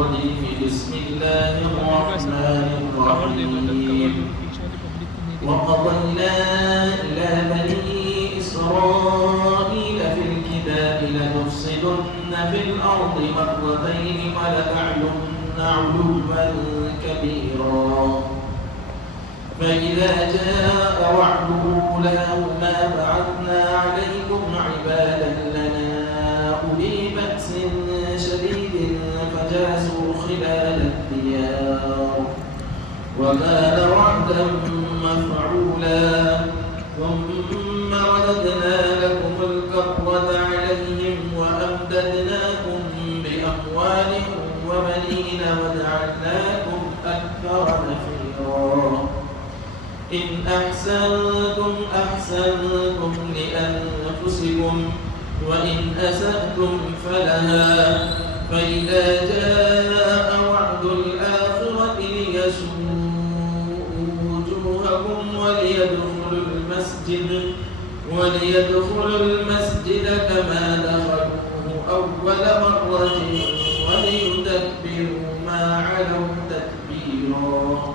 الرجيم بسم الله الرحمن الرحيم وقضينا إلى بني إسرائيل في الكتاب لتفسدن في الأرض مرتين ولتعلن علوا كبيرا فإذا جاء وعد أولاهما بعثنا عليكم عبادا لنا أولي بأس شديد فجاسوا خلال الديار وكان وعدا مفعولا ثم رددنا لكم الكرة عليهم وأمددناكم بأموال وبنين وجعلناكم أكثر نفيرا إن أحسنتم أحسنتم لأنفسكم وإن أسأتم فلها فإذا جاء وعد الآخرة ليسوءوا وجوهكم وليدخلوا المسجد كما دخلوه أول مرة وليتكبروا ما علوا تكبيرا.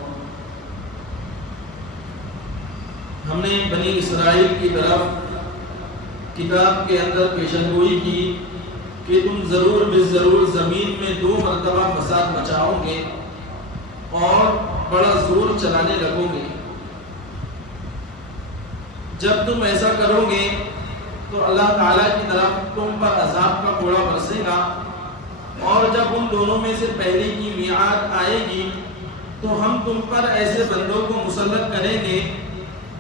ہم نے بنی اسرائیل کی طرف کتاب کے اندر پیشنگوئی کی کہ تم ضرور بالضرور زمین میں 2 مرتبہ فساد مچاؤ گے اور بڑا زور چلانے لگو گے. جب تم ایسا کرو گے تو اللہ تعالیٰ کی طرف تم پر عذاب کا کوڑا برسے گا اور جب ان دونوں میں سے پہلے کی میعاد آئے گی تو ہم تم پر ایسے بندوں کو مسلط کریں گے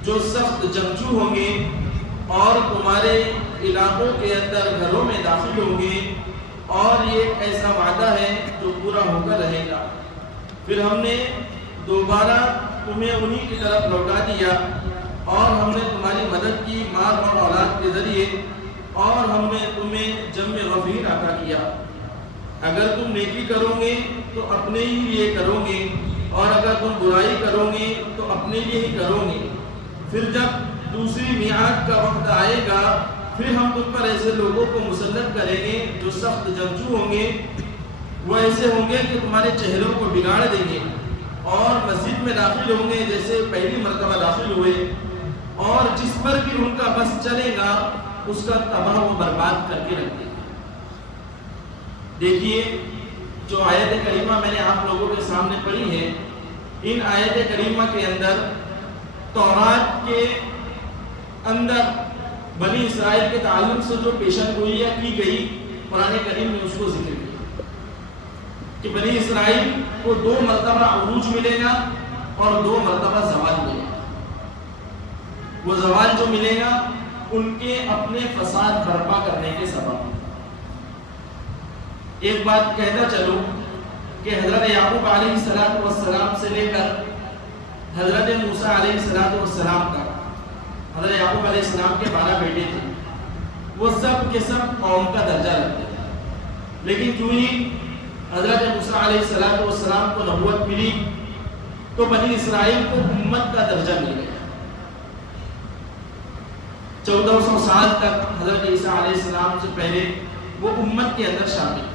جو سخت جنگجو ہوں گے اور تمہارے علاقوں کے اندر گھروں میں داخل ہوں گے اور یہ ایسا وعدہ ہے جو پورا ہو کر رہے گا. پھر ہم نے دوبارہ تمہیں انہی کی طرف لوٹا دیا اور ہم نے تمہاری مدد کی مال اور اولاد کے ذریعے اور ہم نے تمہیں جم غفیر عطا کیا. اگر تم نیکی کرو گے تو اپنے ہی لیے کرو گے اور اگر تم برائی کرو گے تو اپنے لیے ہی کرو گے. پھر جب دوسری میعاد کا وقت آئے گا پھر ہم تم پر ایسے لوگوں کو مسلط کریں گے جو سخت جنگجو ہوں گے. وہ ایسے ہوں گے کہ تمہارے چہروں کو بگاڑ دیں گے اور مسجد میں داخل ہوں گے جیسے پہلی مرتبہ داخل ہوئے اور جس پر بھی ان کا بس چلے گا اس کا تباہ و برباد کر کے رکھ دیں گے. دیکھیے جو آیت کریمہ میں نے آپ لوگوں کے سامنے پڑھی ہے ان آیت کریمہ کے اندر تورات کے اندر بنی اسرائیل کے تعلق سے جو پیشن گوئیاں کی گئی قرآن کریم نے اس کو ذکر کیا کہ بنی اسرائیل کو 2 مرتبہ عروج ملے گا اور 2 مرتبہ زوال ملے گا. وہ زوال جو ملے گا ان کے اپنے فساد برپا کرنے کے سبب. ایک بات کہتا چلو کہ حضرت یعقوب علیہ السلام سے لے کر حضرت موسیٰ علیہ السلام تک حضرت یعقوب علیہ السلام کے 12 بیٹے تھے. وہ سب کے سب قوم کا درجہ رکھتے تھے لیکن جو ہی حضرت موسیٰ علیہ السلام کو نبوت ملی تو بنی اسرائیل کو امت کا درجہ مل گیا. 1400 سال تک حضرت عیسیٰ علیہ السلام سے پہلے وہ امت کے اندر شامل.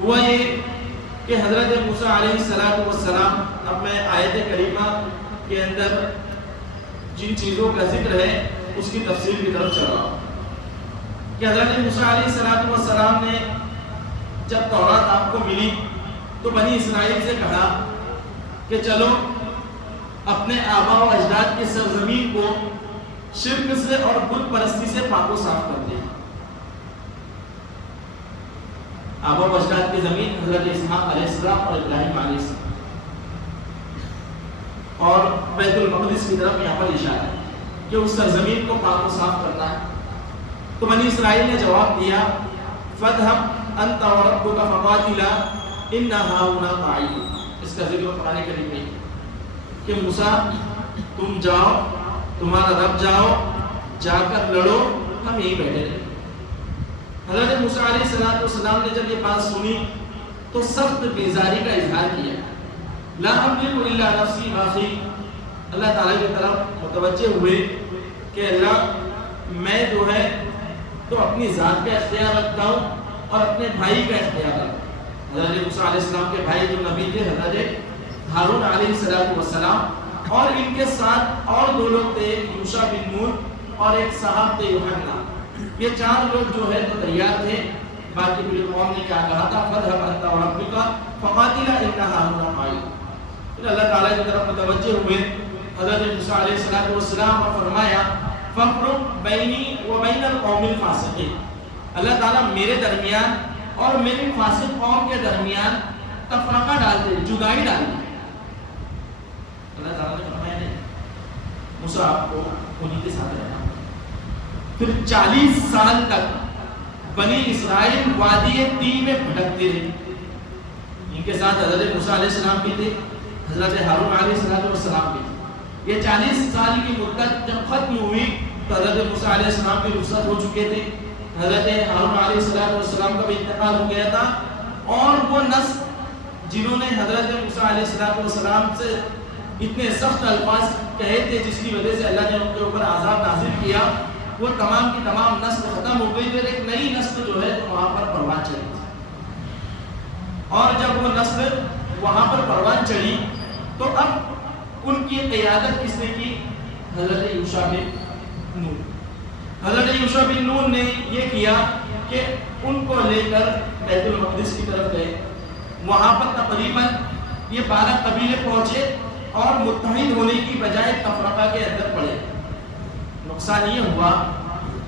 ہوا یہ کہ حضرت موسیٰ علیہ السلام اب میں آیت کریمہ کے اندر جن چیزوں کا ذکر ہے اس کی تفصیل کی طرف چل رہا ہوں کہ حضرت موسیٰ علیہ السلام نے جب تورات آپ کو ملی تو بنی اسرائیل سے کہا کہ چلو اپنے آبا و اجداد کی سرزمین کو شرک سے اور بت پرستی سے پاک و صاف کرتے ہیں. آبا و اجداد کی زمین حضرت اسحاق علیہ السلام اور ابراہیم علیہ السلام اور بیت المقدس کی طرف یہاں پر اشارہ ہے کہ اس سرزمین کو پاک و صاف کرنا ہے. تو بنی اسرائیل نے جواب دیا فَاذْهَبْ أَنْتَ وَرَبُّكَ فَقَاتِلَا إِنَّا هَاهُنَا قَاعِدُونَ. اس کا ذکر قرآن کریم میں کہ موسیٰ تم جاؤ تمہارا رب جاؤ جا کر لڑو ہم یہیں بیٹھے رہے. حضرت موسیٰ علیہ السلام نے جب یہ بات سنی تو سخت بیزاری کا اظہار کیا. لا املک الا نفسی واخی. اللہ تعالیٰ کی طرف متوجہ ہوئے کہ اللہ میں جو ہے تو اپنی ذات کا اختیار رکھتا ہوں اور اپنے بھائی کا اختیار رکھتا ہوں. حضرت موسیٰ علیہ السلام کے بھائی جو نبی تھے حضرت ہارون علیہ السلام، اور ان کے ساتھ اور دو لوگ تھے، یوشع بن نون اور ایک صاحب تھے یوحنا۔ یہ چار لوگ جو ہے تو تیار تھے۔ باقی پوری قوم نے کیا کہا تھا، فَاذْهَبْ أَنْتَ وَرَبُّكَ فَقَاتِلَا إِنَّا هَاهُنَا قَاعِدُونَ۔ پھر اللہ تعالیٰ کی طرف متوجہ ہوئے حضرت موسیٰ علیہ السلام اور فرمایا فَافْرُقْ بَيْنِي وَبَيْنَ الْقَوْمِ الْفَاسِقِينَ، اللہ تعالیٰ میرے درمیان اور میری فاسق قوم کے درمیان تفرقہ ڈال دے، جدائی ڈال دے۔ اللہ تعالیٰ نے فرمایا نہیں، موسیٰ آپ کو انہی کے ساتھ رہنا۔ پھر 40 سال تک بنی اسرائیل وادی تیہ میں بھٹکتے رہے۔ ان کے ساتھ حضرت موسیٰ علیہ السلام بھی تھے، حضرت ہارون علیہ السلام بھی تھے۔ یہ 40 سال کی مدت جب ختم ہوئی تو حضرت موسیٰ علیہ السلام بھی رخصت ہو چکے تھے، حضرت ہارون علیہ السلام کا بھی انتقال ہو گیا تھا، اور وہ نسل جنہوں نے حضرت موسیٰ علیہ السلام سے اتنے سخت الفاظ کہے تھے جس کی وجہ سے اللہ نے ان کے اوپر عذاب نازل کیا، وہ تمام کی تمام نسل ختم ہو گئی، پھر ایک نئی نسل جو ہے تو وہاں پر پروان چڑھی۔ اور جب وہ نسل وہاں پر پروان چڑھی تو اب ان کی قیادت کس نے کی؟ حضرت یوشع بن نون۔ حضرت یوشع بن نون نے یہ کیا کہ ان کو لے کر بیت المقدس کی طرف گئے۔ وہاں پر تقریباً یہ 12 قبیلے پہنچے اور متحد ہونے کی بجائے تفرقہ کے اندر پڑے۔ نقصان یہ ہوا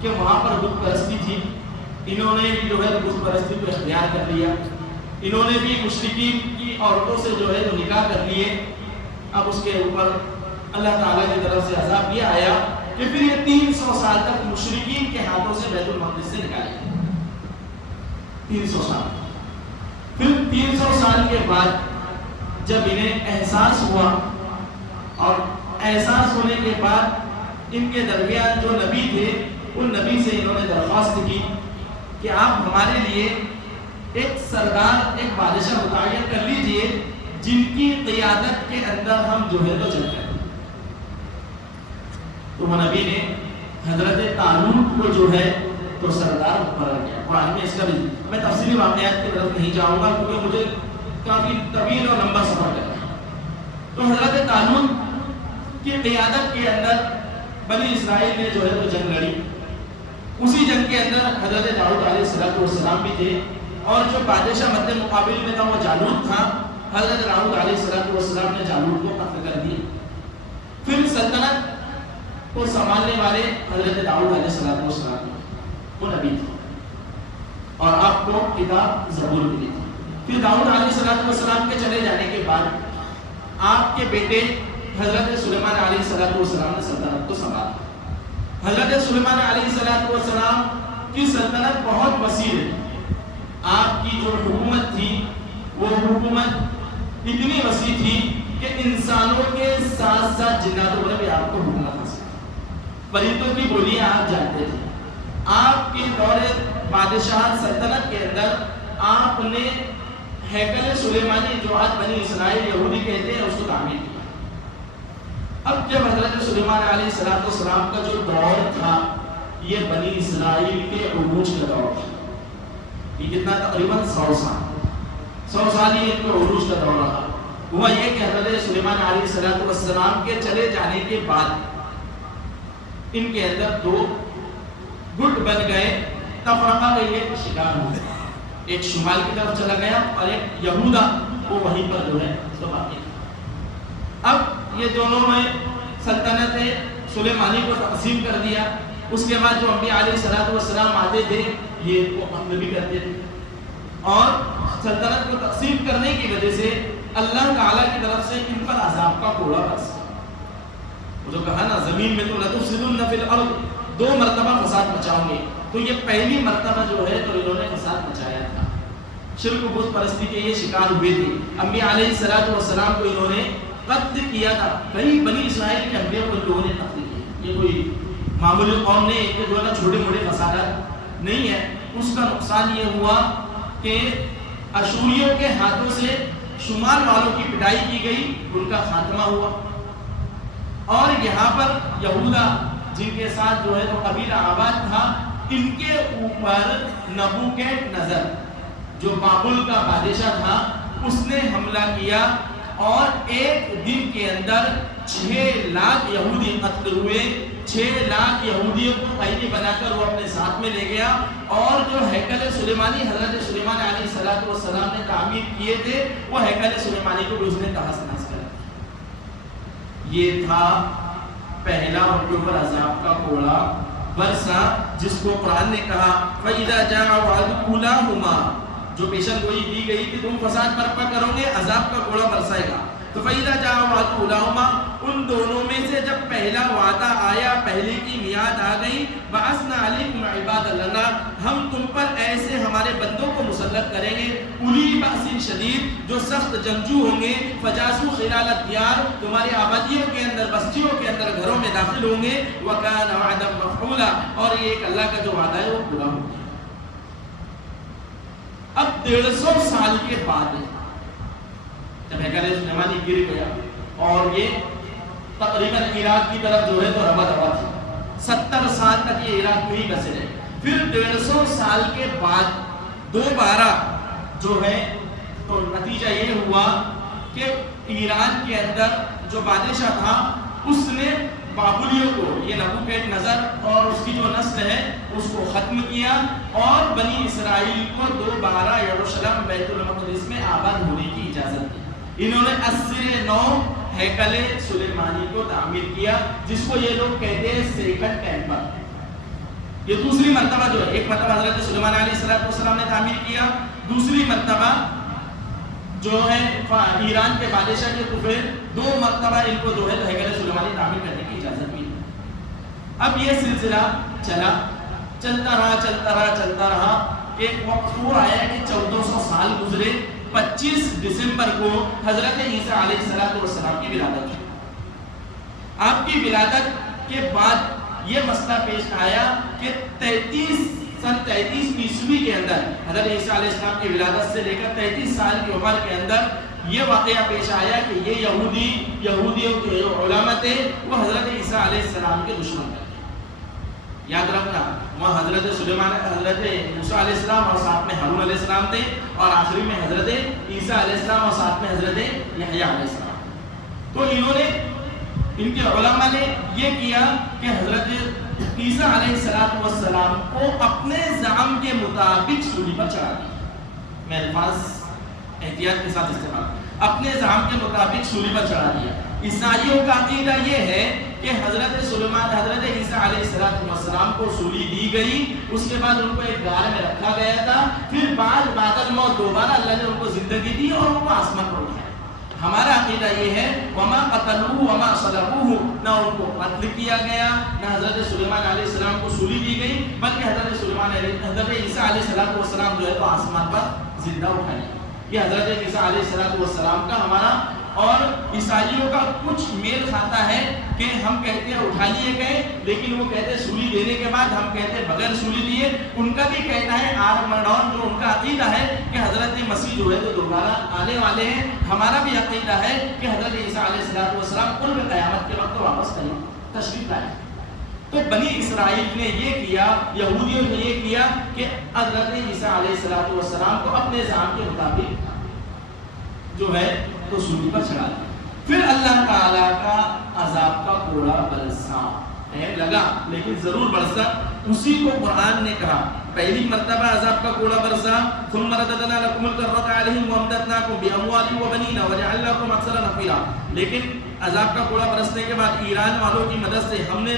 کہ وہاں پر بت پرستی تھی، انہوں نے بھی جو ہے بت پرستی کو اختیار کر لیا، انہوں نے بھی مشرکین کی عورتوں سے جو ہے نکاح کر لیے۔ اب اس کے اوپر اللہ تعالیٰ کی طرف سے عذاب یہ آیا کہ پھر یہ 300 سال تک مشرکین کے ہاتھوں سے بیت المقدس سے نکالے۔ 300 سال، پھر 300 سال کے بعد جب انہیں احساس ہوا، اور احساس ہونے کے بعد ان کے درمیان جو نبی تھے ان نبی سے انہوں نے درخواست کی کہ آپ ہمارے لیے ایک سردار، ایک بادشاہ متعین کر لیجئے جن کی قیادت کے اندر ہم جو ہے تو چل جائیں۔ تو وہ نبی نے حضرت طالوت کو جو ہے تو سردار مقرر کیا۔ قرآن میں اس کا بھی میں تفصیلی واقعات کی طرف نہیں جاؤں گا کیونکہ مجھے کافی طویل اور لمبا سفر کرنا ہے۔ تو حضرت طالوت کی قیادت کے اندر بنی اسرائیل نے جو ہے تو جنگ لڑی۔ اسی جنگ کے اندر حضرت داؤد علیہ السلام بھی تھے، اور جو بادشاہ مد مقابل میں تھا وہ جالوت تھا۔ حضرت داؤد علیہ السلام نے جالوت کو قتل کر دیا۔ پھر سلطنت کو سنبھالنے والے حضرت داؤد علیہ السلام وہ نبی تھے، اور آپ کو کتاب زبور ملی تھی۔ پھر داؤد علیہ السلام کے چلے جانے کے بعد آپ کے بیٹے حضرت سلیمان علیہ السلام نے سلطنت کو سنبھالا۔ حضرت سلیمان علیہ السلام کی سلطنت بہت وسیع ہے۔ آپ کی جو حکومت تھی وہ حکومت اتنی وسیع تھی کہ انسانوں کے ساتھ ساتھ جناتوں پر بھی آپ کو حکومت حاصل، پرندوں کی بولیاں آپ جانتے تھے۔ آپ کے دور بادشاہ سلطنت کے اندر آپ نے ہیکل سلیمانی جو آج بنی اسرائیل یہودی کہتے ہیں اس کو تعمیر کیا۔ اب جب حضرت سلیمان علیہ السلام کا جو دور تھا یہ بنی اسرائیل کے عروج کا دور تھا، یہ کتنا تقریباً 100 سال ہی ان کا عروج کا دور رہا۔ ہوا یہ کہ حضرت سلیمان علیہ السلام کے چلے جانے کے بعد ان کے اندر 2 گٹ بن گئے، تفرقہ کا یہ شکار ہو گئے، ایک شمال کی طرف چلا گیا اور ایک یہودا وہ وہیں پر جو ہے تو باقی۔ اب یہ دونوں میں سلطنت سلیمانی کو تقسیم کر دیا۔ اس کے بعد جو انبیاء علیہ السلام آتے تھے یہ کو حمل بھی کرتے تھے، اور سلطنت کو تقسیم کرنے کی وجہ سے اللہ تعالیٰ کی طرف سے ان پر عذاب کا کوڑا برسا۔ وہ جو کہا نا زمین میں تو لتفسدن فی الارض، 2 مرتبہ فساد مچاؤں گے، تو یہ پہلی مرتبہ جو ہے تو انہوں نے فساد مچایا تھا۔ شرک و بت پرستی کے یہ شکار ہوئے تھے۔ انبیاء علیہ السلام کو انہوں نے قتل کیا تھا، کئی بنی اسرائیل کے انبیاء کو لوگوں نے قتل کیا۔ یہ کوئی معمولی قوم نے کہ جو ہے نا چھوٹے موٹے فسادات نہیں ہے۔ اس کا نقصان یہ ہوا کہ اشوریوں کے ہاتھوں سے شمال والوں کی پٹائی کی گئی، ان کا خاتمہ ہوا، اور یہاں پر یہودا جن کے ساتھ جو ہے تو قبیلہ آباد تھا، ان کے اوپر نبوکڈ نظر جو بابل کا بادشاہ تھا اس نے حملہ کیا اور ایک دن کے اندر 6 لاکھ یہودی قتل ہوئے. 6 لاکھ یہودیوں کو قیدی بنا کر وہ اپنے ساتھ میں لے گیا اور جو ہیکل سلیمانی حضرت سلیمان علیہ السلام نے تعمیر کیے تھے وہ ہیکل سلیمانی کو بھی اس نے تہس نہس کر دیا. یہ تھا پہلا ان کے اوپر عذاب کا کوڑا برسا جس کو قرآن نے کہا فَإِذَا جَاءَ وَعْدُ أُولَاهُمَا، جو پیشن گوئی دی گئی کہ تم فساد برپا کرو گے عذاب کا کوڑا برسائے گا. تو فَإِذَا جَاءَ وَعْدُ أُولَاهُمَا، ان دونوں میں سے جب پہلا وعدہ آیا، پہلے کی میعاد آ گئی، بَعَثْنَا عَلَيْكُمْ عِبَادًا لَنَا، ہم تم پر ایسے ہمارے بندوں کو مسلط کریں گے، اولی بأس شدید، جو سخت جنگجو ہوں گے، فجاسو خلال الدیار، تمہاری آبادیوں کے اندر، بستیوں کے اندر، گھروں میں داخل ہوں گے، وَكَانَ وَعْدًا مَفْعُولًا، اور یہ ایک اللہ کا جو وعدہ ہے وہ پورا ہو گیا. اب 150 سال کے بعد جب ہیکل سلیمانی گر گیا اور یہ تقریباً عراق کی طرف جو ہے تو ربا دبا تھی، 70 سال تک یہ عراق میں ہی بسے رہے. پھر 150 سال کے بعد دوبارہ جو ہے تو نتیجہ یہ ہوا کہ ایران کے اندر جو بادشاہ تھا اس نے بابلیوں کو، یہ نبوکڈ نظر اور اس کی جو نسل ہے اس کو ختم کیا اور بنی اسرائیل کو دوبارہ یروشلم بیت المقدس میں آباد ہونے کی اجازت دی. انہوں نے عصر نو ہیکل سلیمانی کو تعمیر کیا جس کو یہ لوگ کہتے ہیں سیکنڈ ٹیمپل. یہ دوسری مرتبہ جو ہے، ایک مرتبہ حضرت سلیمان علیہ السلام نے تعمیر کیا، دوسری مرتبہ جو ہے ایران کے بادشاہ کے طفیل، 2 مرتبہ ان کو جو ہے ہیکل سلیمانی تعمیر کرنے کی اجازت ملی. اب یہ سلسلہ چلتا رہا. ایک وقت وہ آیا کہ 1400 سال گزرے. 25 دسمبر کو حضرت عیسیٰ علیہ السلام کی ولادت ہوئی. آپ کی ولادت کے بعد یہ مسئلہ پیش آیا کہ 33 عیسوی کے اندر حضرت عیسیٰ علیہ السلام کی ولادت سے لے کر 33 سال کی عمر کے اندر یہ واقعہ پیش آیا کہ یہ یہودیوں کے جو علماء تھے وہ حضرت عیسیٰ علیہ السلام کے دشمن تھے. یاد رکھنا وہاں حضرت موسیٰ علیہ السلام اور ساتھ میں ہارون علیہ السلام تھے اور آخری میں حضرت عیسیٰ علیہ السلام اور ساتھ میں حضرت یحییٰ علیہ السلام. تو انہوں نے، ان کے علماء نے یہ کیا کہ حضرت عیسیٰ علیہ السلام کو اپنے زعم کے مطابق صلیب پر چڑھا دیا. میں الفاظ احتیاط کے ساتھ استعمال، اپنے زعم کے مطابق صلیب پر چڑھا دیا. عیسائیوں کا عقیدہ یہ ہے کہ حضرت عیسیٰ علیہ السلام کو سولی دی گئی، اس کے بعد ان کو ایک غار میں رکھا گیا تھا، پھر بعد الموت دوبارہ اللہ نے ان کو زندگی دی اور ان کو آسمان پر اٹھایا. ہمارا عقیدہ یہ ہے وما قتلوه وما صلبوه، نہ ان کو قتل کیا گیا نہ حضرت سلیمان علیہ السلام کو سولی دی گئی، بلکہ حضرت عیسیٰ علیہ السلام جو ہے تو آسمان پر زندہ اٹھائے. یہ حضرت عیسیٰ علیہ السلام کا ہمارا اور عیسائیوں کا کچھ میل کھاتا ہے کہ ہم کہتے ہیں اٹھا لیے گئے، لیکن وہ کہتے ہیں سولی دینے کے بعد، ہم کہتے ہیں بغیر سولی دیے. ان کا بھی کہنا ہے آرمڈون، جو ان کا عقیدہ ہے کہ حضرت مسیح جو ہے تو دوبارہ آنے والے ہیں. ہمارا بھی عقیدہ ہے کہ حضرت عیسیٰ علیہ السلام قرب قیامت کے وقت واپس تشریف لائے. تو بنی اسرائیل نے یہ کیا، یہودیوں نے یہ کیا کہ حضرت عیسیٰ علیہ السلام کو اپنے زعم کے مطابق جو ہے تو سولی پر چڑھا دیا. پھر اللہ تعالیٰ کا عذاب کا کوڑا برسا، لگا لیکن ضرور برسا. اسی کو قرآن نے کہا پہلی مرتبہ عذاب کا کوڑا برسا، ثم رددنا لكم الكرة عليهم وامددناكم بأموال وبنين وجعلناكم أكثر نفيرا. لیکن عذاب کا کوڑا برسنے کے بعد ایران والوں کی مدد سے ہم نے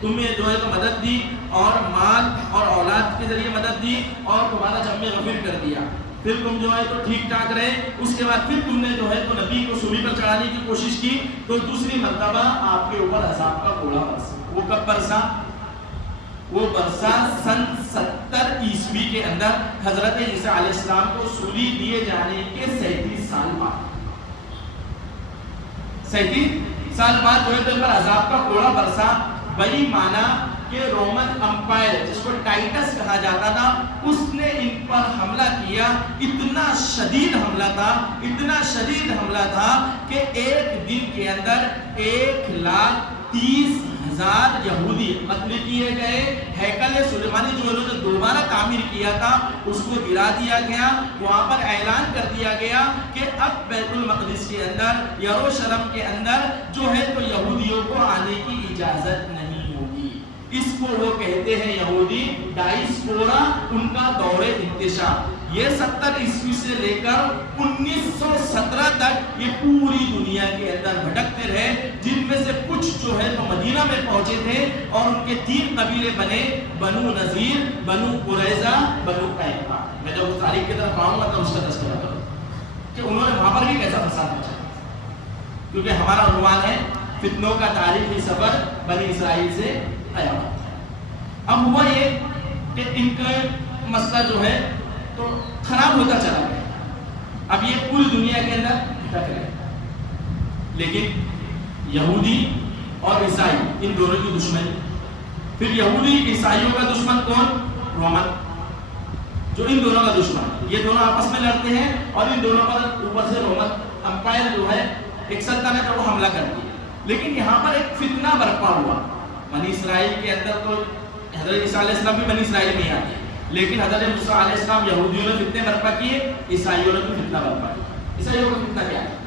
تمہیں جو ہے تو مدد دی اور مال اور اولاد کے ذریعے مدد دی اور تمہارا جم غفیر کر دیا. پھر تم جو ہے تو ٹھیک ٹھاک رہے. اس کے بعد پھر تم نے جو ہے تو نبی کو سولی پر چڑھانے کی کوشش کی تو دوسری مرتبہ آپ کے اوپر عذاب کا کوڑا برسا. وہ کب برسا؟ وہ برسا سن 70 عیسوی کے اندر حضرت عیسیٰ علیہ السلام کو سولی دیے جانے کے 37 سال بعد. 37 سال بعد جو ہے تو ان پر عذاب کا کوڑا برسا. بڑی مانا کہ رومن امپائر جس کو ٹائٹس کہا جاتا تھا اس نے ان پر حملہ کیا. اتنا شدید حملہ تھا کہ ایک دن کے اندر 1,30,000 1000 یہودی قتل کیے گئے. ہیکل سلیمانی جو انہوں نے دوبارہ تعمیر کیا تھا اس کو گرا دیا گیا. وہاں پر اعلان کر دیا گیا کہ اب بیت المقدس کے اندر یروشلم کے اندر جو ہے تو یہودیوں کو آنے کی اجازت نہیں ہوگی. اس کو وہ کہتے ہیں یہودی ڈائسپورا، ان کا دور انتشار. یہ 70 عیسوی سے لے کر 1917 تک یہ پوری دنیا کے اندر بھٹکتے رہے، جن میں سے کچھ جو ہے تو مدینہ میں پہنچے تھے اور ان کے 3 قبیلے بنے، بنو نذیر، بنو قریظہ، بنو قینقاع. میں جب اس تاریخ کی طرف آؤں گا تو اس کا تذکرہ کروں کہ انہوں نے وہاں پر بھی کیسا فساد مچایا، کیونکہ ہمارا عنوان ہے فتنوں کا تاریخی سفر بنی اسرائیل سے قیامت. اب ہوا یہ کہ ان کا مسئلہ جو ہے تو خراب ہوتا چلا گیا. اب یہ پوری دنیا کے اندر بھٹک رہے، لیکن یہودی اور عیسائی ان دونوں کی دشمنی. پھر یہودی عیسائیوں کا دشمن کون؟ رومن، جو ان دونوں کا دشمن. یہ دونوں آپس میں لڑتے ہیں اور ان دونوں پر اوپر سے رومن امپائر جو ہے ایک سلطنت ہے وہ حملہ کرتی ہے. لیکن یہاں پر ایک فتنہ برپا ہوا بنی اسرائیل کے اندر. تو حضرت عیسیٰ علیہ السلام بھی بنی اسرائیل میں آتے ہیں، لیکن حضرت موسیٰ علیہ السلام یہودیوں نے فتنے برپا کیے، عیسائیوں نے بھی فتنہ برپا کیا. عیسائیوں کا فتنہ کیا ہے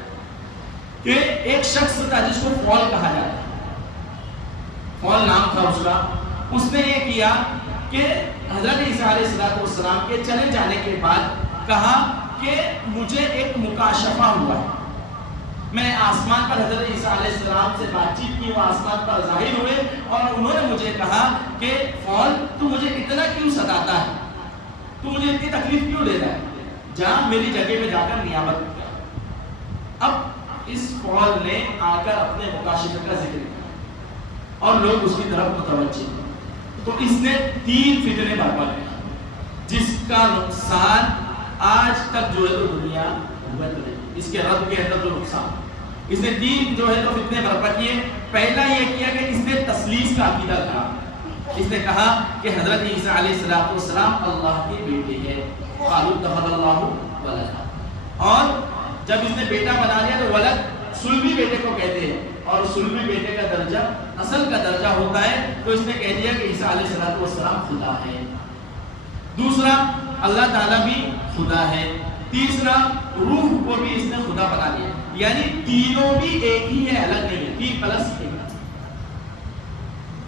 کہ ایک شخص تھا جس کو فول کہا جاتا ہے، فول نام تھا اس کا. اس نے یہ کیا کہ حضرت عیسیٰ علیہ السلام کے چلے جانے کے بعد کہا کہ مجھے ایک مکاشفہ ہوا ہے. میں آسمان پر حضرت عیسیٰ علیہ السلام سے بات چیت کی، وہ آسمان پر ظاہر ہوئے اور انہوں نے مجھے کہا کہ فول تو مجھے اتنا کیوں ستاتا ہے، تو مجھے اتنی تکلیف کیوں دیتا ہے، جا میری جگہ میں جا کر نیابت کیا. اب اس فول نے آ کر اپنے مکاشفے کا ذکر کیا اور لوگ اس کی طرف متوجہ ہوئے. تو اس نے 3 فتنے برپا کیے جس کا نقصان آج تک جو ہے تو دنیا بھگت رہی. اس کے رب کے اندر جو نقصان اس نے 3 جو ہے تو فتنے برپا کیے. پہلا یہ کیا کہ اس نے تثلیث کا عقیدہ تھا. اس نے کہا کہ حضرت عیسیٰ علیہ السلام اللہ کے بیٹے ہیں. قالوا اتخذ اللہ ولدا. اور جب اس نے بیٹا بنا لیا تو ولد سلبی بیٹے کو کہتے ہیں اور سلبی بیٹے کا درجہ اصل کا درجہ ہوتا ہے. تو اس نے کہہ دیا کہ عیسیٰ علیہ السلام خدا ہے. دوسرا اللہ تعالیٰ بھی خدا ہے. تیسرا روح کو بھی اس نے خدا بنا لیا. یعنی تینوں بھی ایک ہی ہے، الگ نہیں ہے. 3 پلس 1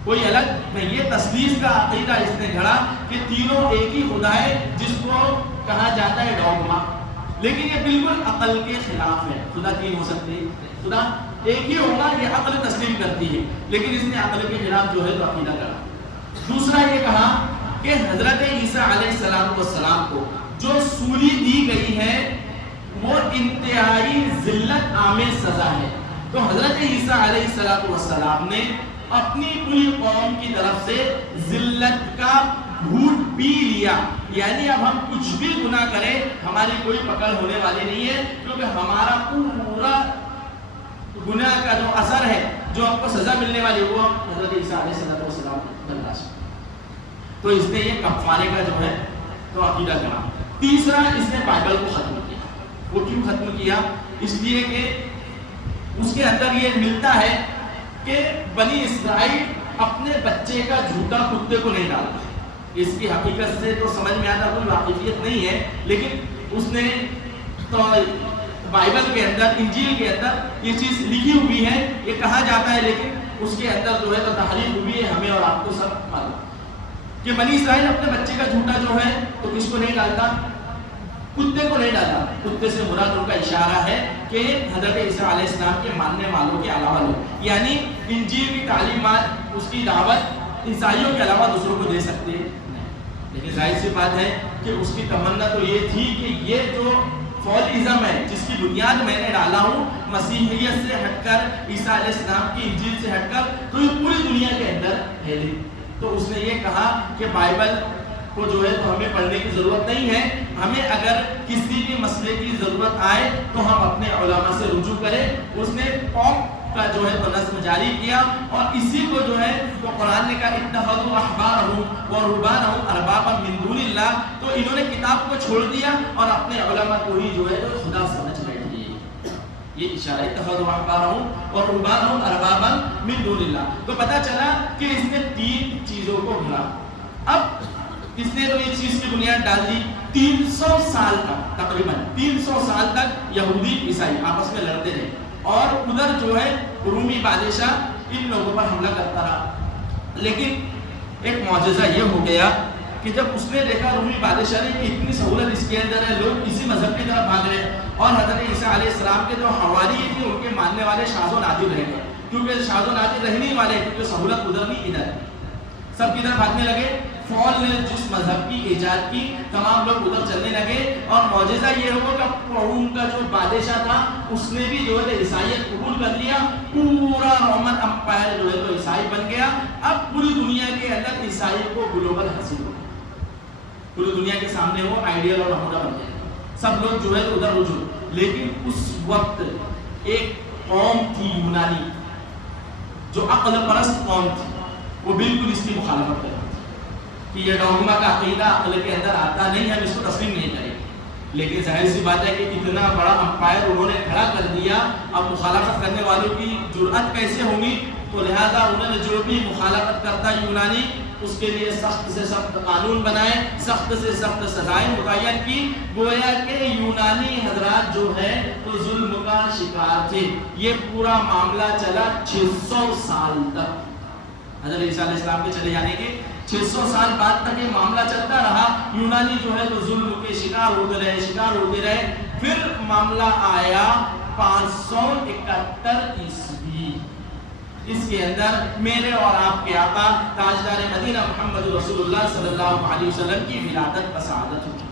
کوئی الگ نہیں. یہ تثلیث کا عقیدہ اس نے گھڑا کہ تینوں ایک ہی خدا ہے، جس کو کہا جاتا ہے ڈوگما. لیکن یہ بالکل عقل کے خلاف ہے. خدا 3 ہو سکتے ہیں، خدا ایک ہی ہوگا، یہ عقل تسلیم کرتی ہے. لیکن اس نے عقل کے خلاف جو ہے تو عقیدہ کرا. دوسرا یہ کہا کہ حضرت عیسیٰ علیہ السلام کو جو سولی دی گئی ہے وہ انتہائی ذلت آمیز سزا ہے. تو حضرت عیسیٰ علیہ السلام نے اپنی پوری قوم کی طرف سے ذلت کا گھوٹ پی لیا. یعنی اب ہم کچھ بھی گناہ کریں ہماری کوئی پکڑ ہونے والی نہیں ہے، کیونکہ ہمارا پورا گناہ کا جو اثر ہے، جو ہم کو سزا ملنے والی وہ حضرت عیسیٰ علیہ السلام برداشت. تو اس نے یہ کفارے کا جو ہے تو عقیدہ کرا. تیسرا اس نے بائبل کو ختم کیا. وہ کیوں ختم کیا؟ اس لیے کہ اس کے اندر یہ ملتا ہے کہ بنی اسرائیل اپنے بچے کا جھوٹا کتے کو نہیں ڈالتا. اس کی حقیقت سے تو سمجھ میں آتا کوئی واقفیت نہیں ہے، لیکن اس نے تو بائبل کے اندر، انجیل کے اندر یہ چیز لکھی ہوئی ہے، یہ کہا جاتا ہے، لیکن اس کے اندر جو ہے تو تحریف ہوئی ہے. ہمیں اور آپ کو سب معلوم کہ بنی اسرائیل اپنے بچے کا جھوٹا جو ہے تو کس کو نہیں ڈالتا؟ کتے کو نہیں ڈالا. کتے سے مراد ان کا اشارہ ہے کہ حضرت عیسیٰ علیہ السلام کے ماننے والوں کے علاوہ لوگ، یعنی انجیل کی تعلیمات، اس کی دعوت عیسائیوں کے علاوہ دوسروں کو دے سکتے ہیں. لیکن ظاہر سی بات ہے کہ اس کی تمنا تو یہ تھی کہ یہ جو فولزم ہے جس کی بنیاد میں نے ڈالا ہوں مسیحیت سے ہٹ کر، عیسیٰ علیہ السلام کی انجیل سے ہٹ کر، تو یہ پوری دنیا کے اندر پھیلے. تو اس نے یہ کہا کہ بائبل کو جو ہے تو ہمیں پڑھنے کی ضرورت نہیں ہے. ہمیں اگر کسی بھی مسئلے کی ضرورت آئے تو ہم اپنے علماء سے رجوع کریں. اس نے پوپ کا جو ہے تو نظم جاری کیا اور اسی کو جو ہے تو قرآن نے کہا اتخذوا احبارهم ورهبانهم اربابا من دون اللہ. تو انہوں نے کتاب کو چھوڑ دیا اور اپنے علماء کو ہی جو ہے تو خدا سمجھ بیٹھے. یہ اشارہ اتخذوا احبارهم ورهبانهم اربابا من دون اللہ. تو پتہ چلا کہ اس نے 3 چیزوں کو بھلا. اب اس نے تو یہ چیز کی بنیاد ڈال دی. 300 سال تک تقریباً 300 سال تک یہودی عیسائی آپس میں لڑتے رہے اور ادھر جو ہے رومی بادشاہ ان لوگوں پر حملہ کرتا رہا. لیکن ایک معجزہ یہ ہو گیا کہ جب اس نے دیکھا رومی بادشاہ نے کہ اتنی سہولت اس کے اندر ہے, لوگ اسی مذہب کی طرف بھاگ رہے ہیں, اور حضرت عیسیٰ علیہ السلام کے جو حواری تھے ان کے ماننے والے شاذ و نادر رہ گئے, کیونکہ شاذ و نادر رہنے والے کیونکہ سہولت ادھر نہیں ادھر, سب کی طرف بھاگنے لگے. فول نے جس مذہب کی ایجاد کی تمام لوگ ادھر چلنے لگے, اور معجزہ یہ ہوا کہ روم کا جو بادشاہ تھا اس نے بھی جو ہے عیسائیت قبول کر لیا. پورا رومن امپائر جو ہے تو عیسائی بن گیا. اب پوری دنیا کے اندر عیسائی کو گلوبل حاصل ہو, پوری دنیا کے سامنے وہ آئیڈیل اور نمونہ بن گیا, سب لوگ جو ہے ادھر رجوع. لیکن اس وقت ایک قوم تھی یونانی جو عقل پرست قوم تھی, وہ بالکل اس کی مخالفت کرتی کہ یہ ڈوگما کا عقیدہ عقل کے اندر آتا نہیں, ہم اس کو تسلیم نہیں کریں. لیکن ظاہر سی بات ہے کہ اتنا بڑا امپائر انہوں نے کھڑا کر دیا, اب مخالفت کرنے والوں کی جرأت کیسے ہوگی؟ تو لہذا انہوں نے جو بھی مخالفت کرتا یونانی اس کے لیے سخت سے سخت قانون بنائے, سخت سے سخت سزائیں متعین کی. گویا کہ یونانی حضرات جو ہے تو ظلم کا شکار تھے. یہ پورا معاملہ چلا 600 سال تک. حضرت عیسیٰ علیہ السلام کے چلے جانے کے 600 سال بعد تک یہ معاملہ چلتا رہا. یونانی جو ہے تو ظلم کے شکار ہوتے رہے. پھر معاملہ آیا 571 عیسوی. اس کے اندر میرے اور آپ کے آقا تاجدار مدینہ محمد رسول اللہ صلی اللہ علیہ وسلم کی ولادت بسعادت ہوئی.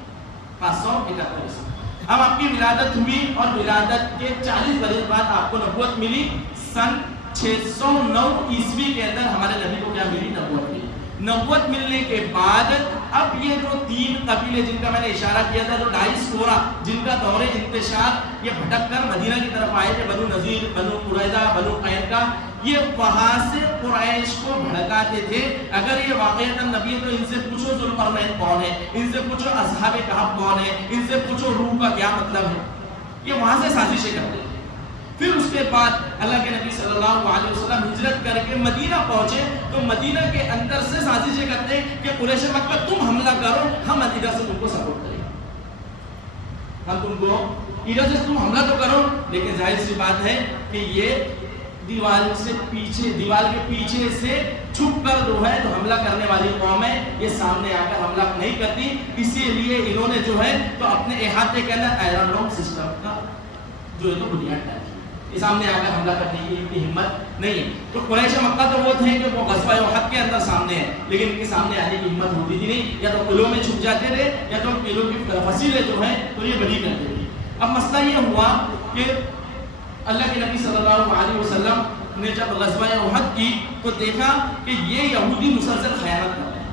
571 عیسوی اب آپ کی ولادت ہوئی, اور ولادت کے 40 برس بعد آپ کو نبوت ملی. سن 609 عیسوی کے اندر ہمارے نبی کو کیا ملی؟ نبوت ملی. نبوت ملنے کے بعد اب یہ جو 3 قبیلے جن کا میں نے اشارہ کیا تھا, جو ڈائسپورا جن کا دور انتشار یہ بھٹک کر مدینہ کی طرف آئے تھے, بنو نذیر, بنو قریظہ, بنو قینقاع, یہ وہاں سے قریش کو بھڑکاتے تھے. اگر یہ واقعتاً نبی ہے تو ان سے پوچھو ذوالقرنین کون ہے, ان سے پوچھو اصحاب کہف کون ہے, ان سے پوچھو روح کا کیا مطلب ہے. یہ وہاں سے سازشیں کرتے تھے. پھر اس کے بعد اللہ کے نبی صلی اللہ علیہ وسلم ہجرت کر کے مدینہ پہنچے تو مدینہ کے اندر سے سازشیں کرتے کہ قریش مکہ تم حملہ کرو, ہم ادھر سے تم کو سپورٹ کریں, ہم تم کو ادھر سے تم حملہ تو کرو. لیکن ظاہر سی بات ہے کہ یہ دیوار کے پیچھے سے چھپ کر جو ہے تو حملہ کرنے والی قوم ہے, یہ سامنے آ کر حملہ نہیں کرتی. اسی لیے انہوں نے جو ہے تو اپنے احاطے کے اندر آئرن ڈوم سسٹم کا جو ہے تو بنیاد ڈالی. یہ سامنے آ کر حملہ کرنے کی ان کی ہمت نہیں ہے. تو قریش مکہ تو وہ تھے کہ وہ غزوہ احد کے اندر سامنے ہیں, لیکن ان کے سامنے آنے کی ہمت ہوتی تھی نہیں. یا تو قلعوں میں چھپ جاتے رہے, یا تو قلعوں کی فصیلیں جو ہیں تو یہ بڑی کرتے تھے. اب مسئلہ یہ ہوا کہ اللہ کے نبی صلی اللہ علیہ وسلم نے جب غزوہ احد کی تو دیکھا کہ یہ یہودی مسلسل خیانت کر رہے ہیں.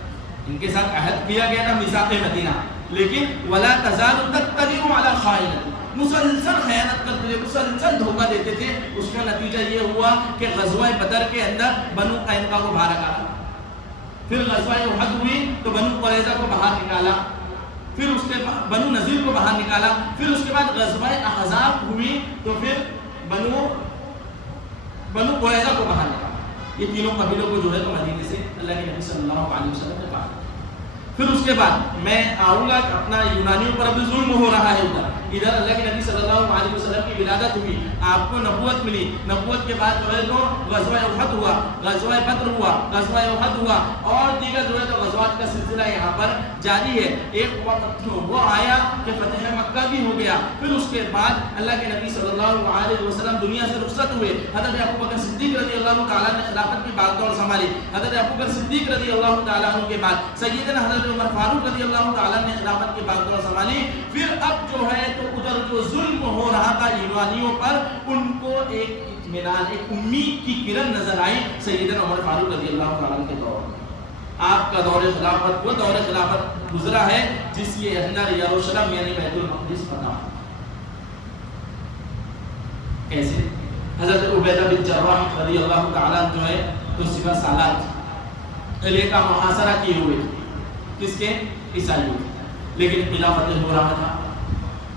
ان کے ساتھ عہد کیا گیا تھا میثاق مدینہ, لیکن ولا تزال تتبع علی خائنۃ, مسلسل خیانت کرتے تھے, مسلسل دھوکہ دیتے تھے. اس کا نتیجہ یہ ہوا کہ غزوہ بدر کے اندر بنو قینقاع کو باہر نکالا, پھر غزوہ احد ہوئی تو بنو قریظہ کو باہر نکالا, پھر اس کے بعد بنو نذیر کو باہر نکالا, پھر اس کے بعد غزوہ احزاب ہوئی تو پھر بنو قریظہ کو باہر نکالا. یہ تینوں قبیلوں کو جو ہے تو مدینے سے اللہ کے نبی صلی اللہ علیہ وسلم نے کہا. پھر اس کے بعد میں آؤں گا اپنا یونانیوں پر ابھی ظلم ہو رہا ہے ادھر اللہ کے نبی صلی اللہ علیہ وسلم کی ولادت ہوئی, آپ کو نبوت ملی. نبوت کے بعد جو ہے تو غزوہ احد ہوا, غزوہ بدر ہوا, غزوہ احد ہوا, اور دیگر جو ہے تو غزوات کا سلسلہ یہاں پر جاری ہے. ایک وقت وہ آیا کہ فتح مکہ بھی ہو گیا. پھر اس کے بعد اللہ کے نبی صلی اللہ علیہ وسلم دنیا سے رخصت ہوئے. حضرت ابوبکر صدیق رضی اللہ تعالیٰ نے خلافت کی باغدور سنبھالی. حضرت ابوبکر صدیق رضی اللہ تعالیٰ عنہ کے بعد سیدنا حضرت عمر فاروق رضی اللہ تعالیٰ نے خلافت کی باغدور سنبھالی. پھر اب جو ہے تو ادھر جو ظلم ہو رہا تھا یونانیوں پر, ان کو ایک اطمینان, ایک امید کی کرن نظر آئی سیدنا عمر فاروق رضی اللہ تعالیٰ عنہ کے دور میں. آپ کا دور خلافت وہ دور خلافت گزرا ہے جس کے اندر یروشلم یعنی بیت المقدس فتح. کیسے؟ حضرت عبیدہ بن جراح رضی اللہ تعالیٰ جو ہے تو سپہ سالار قلعے کا محاصرہ کیے ہوئے, کس کے؟ عیسائیوں. لیکن قلعہ فتح ہو رہا تھا,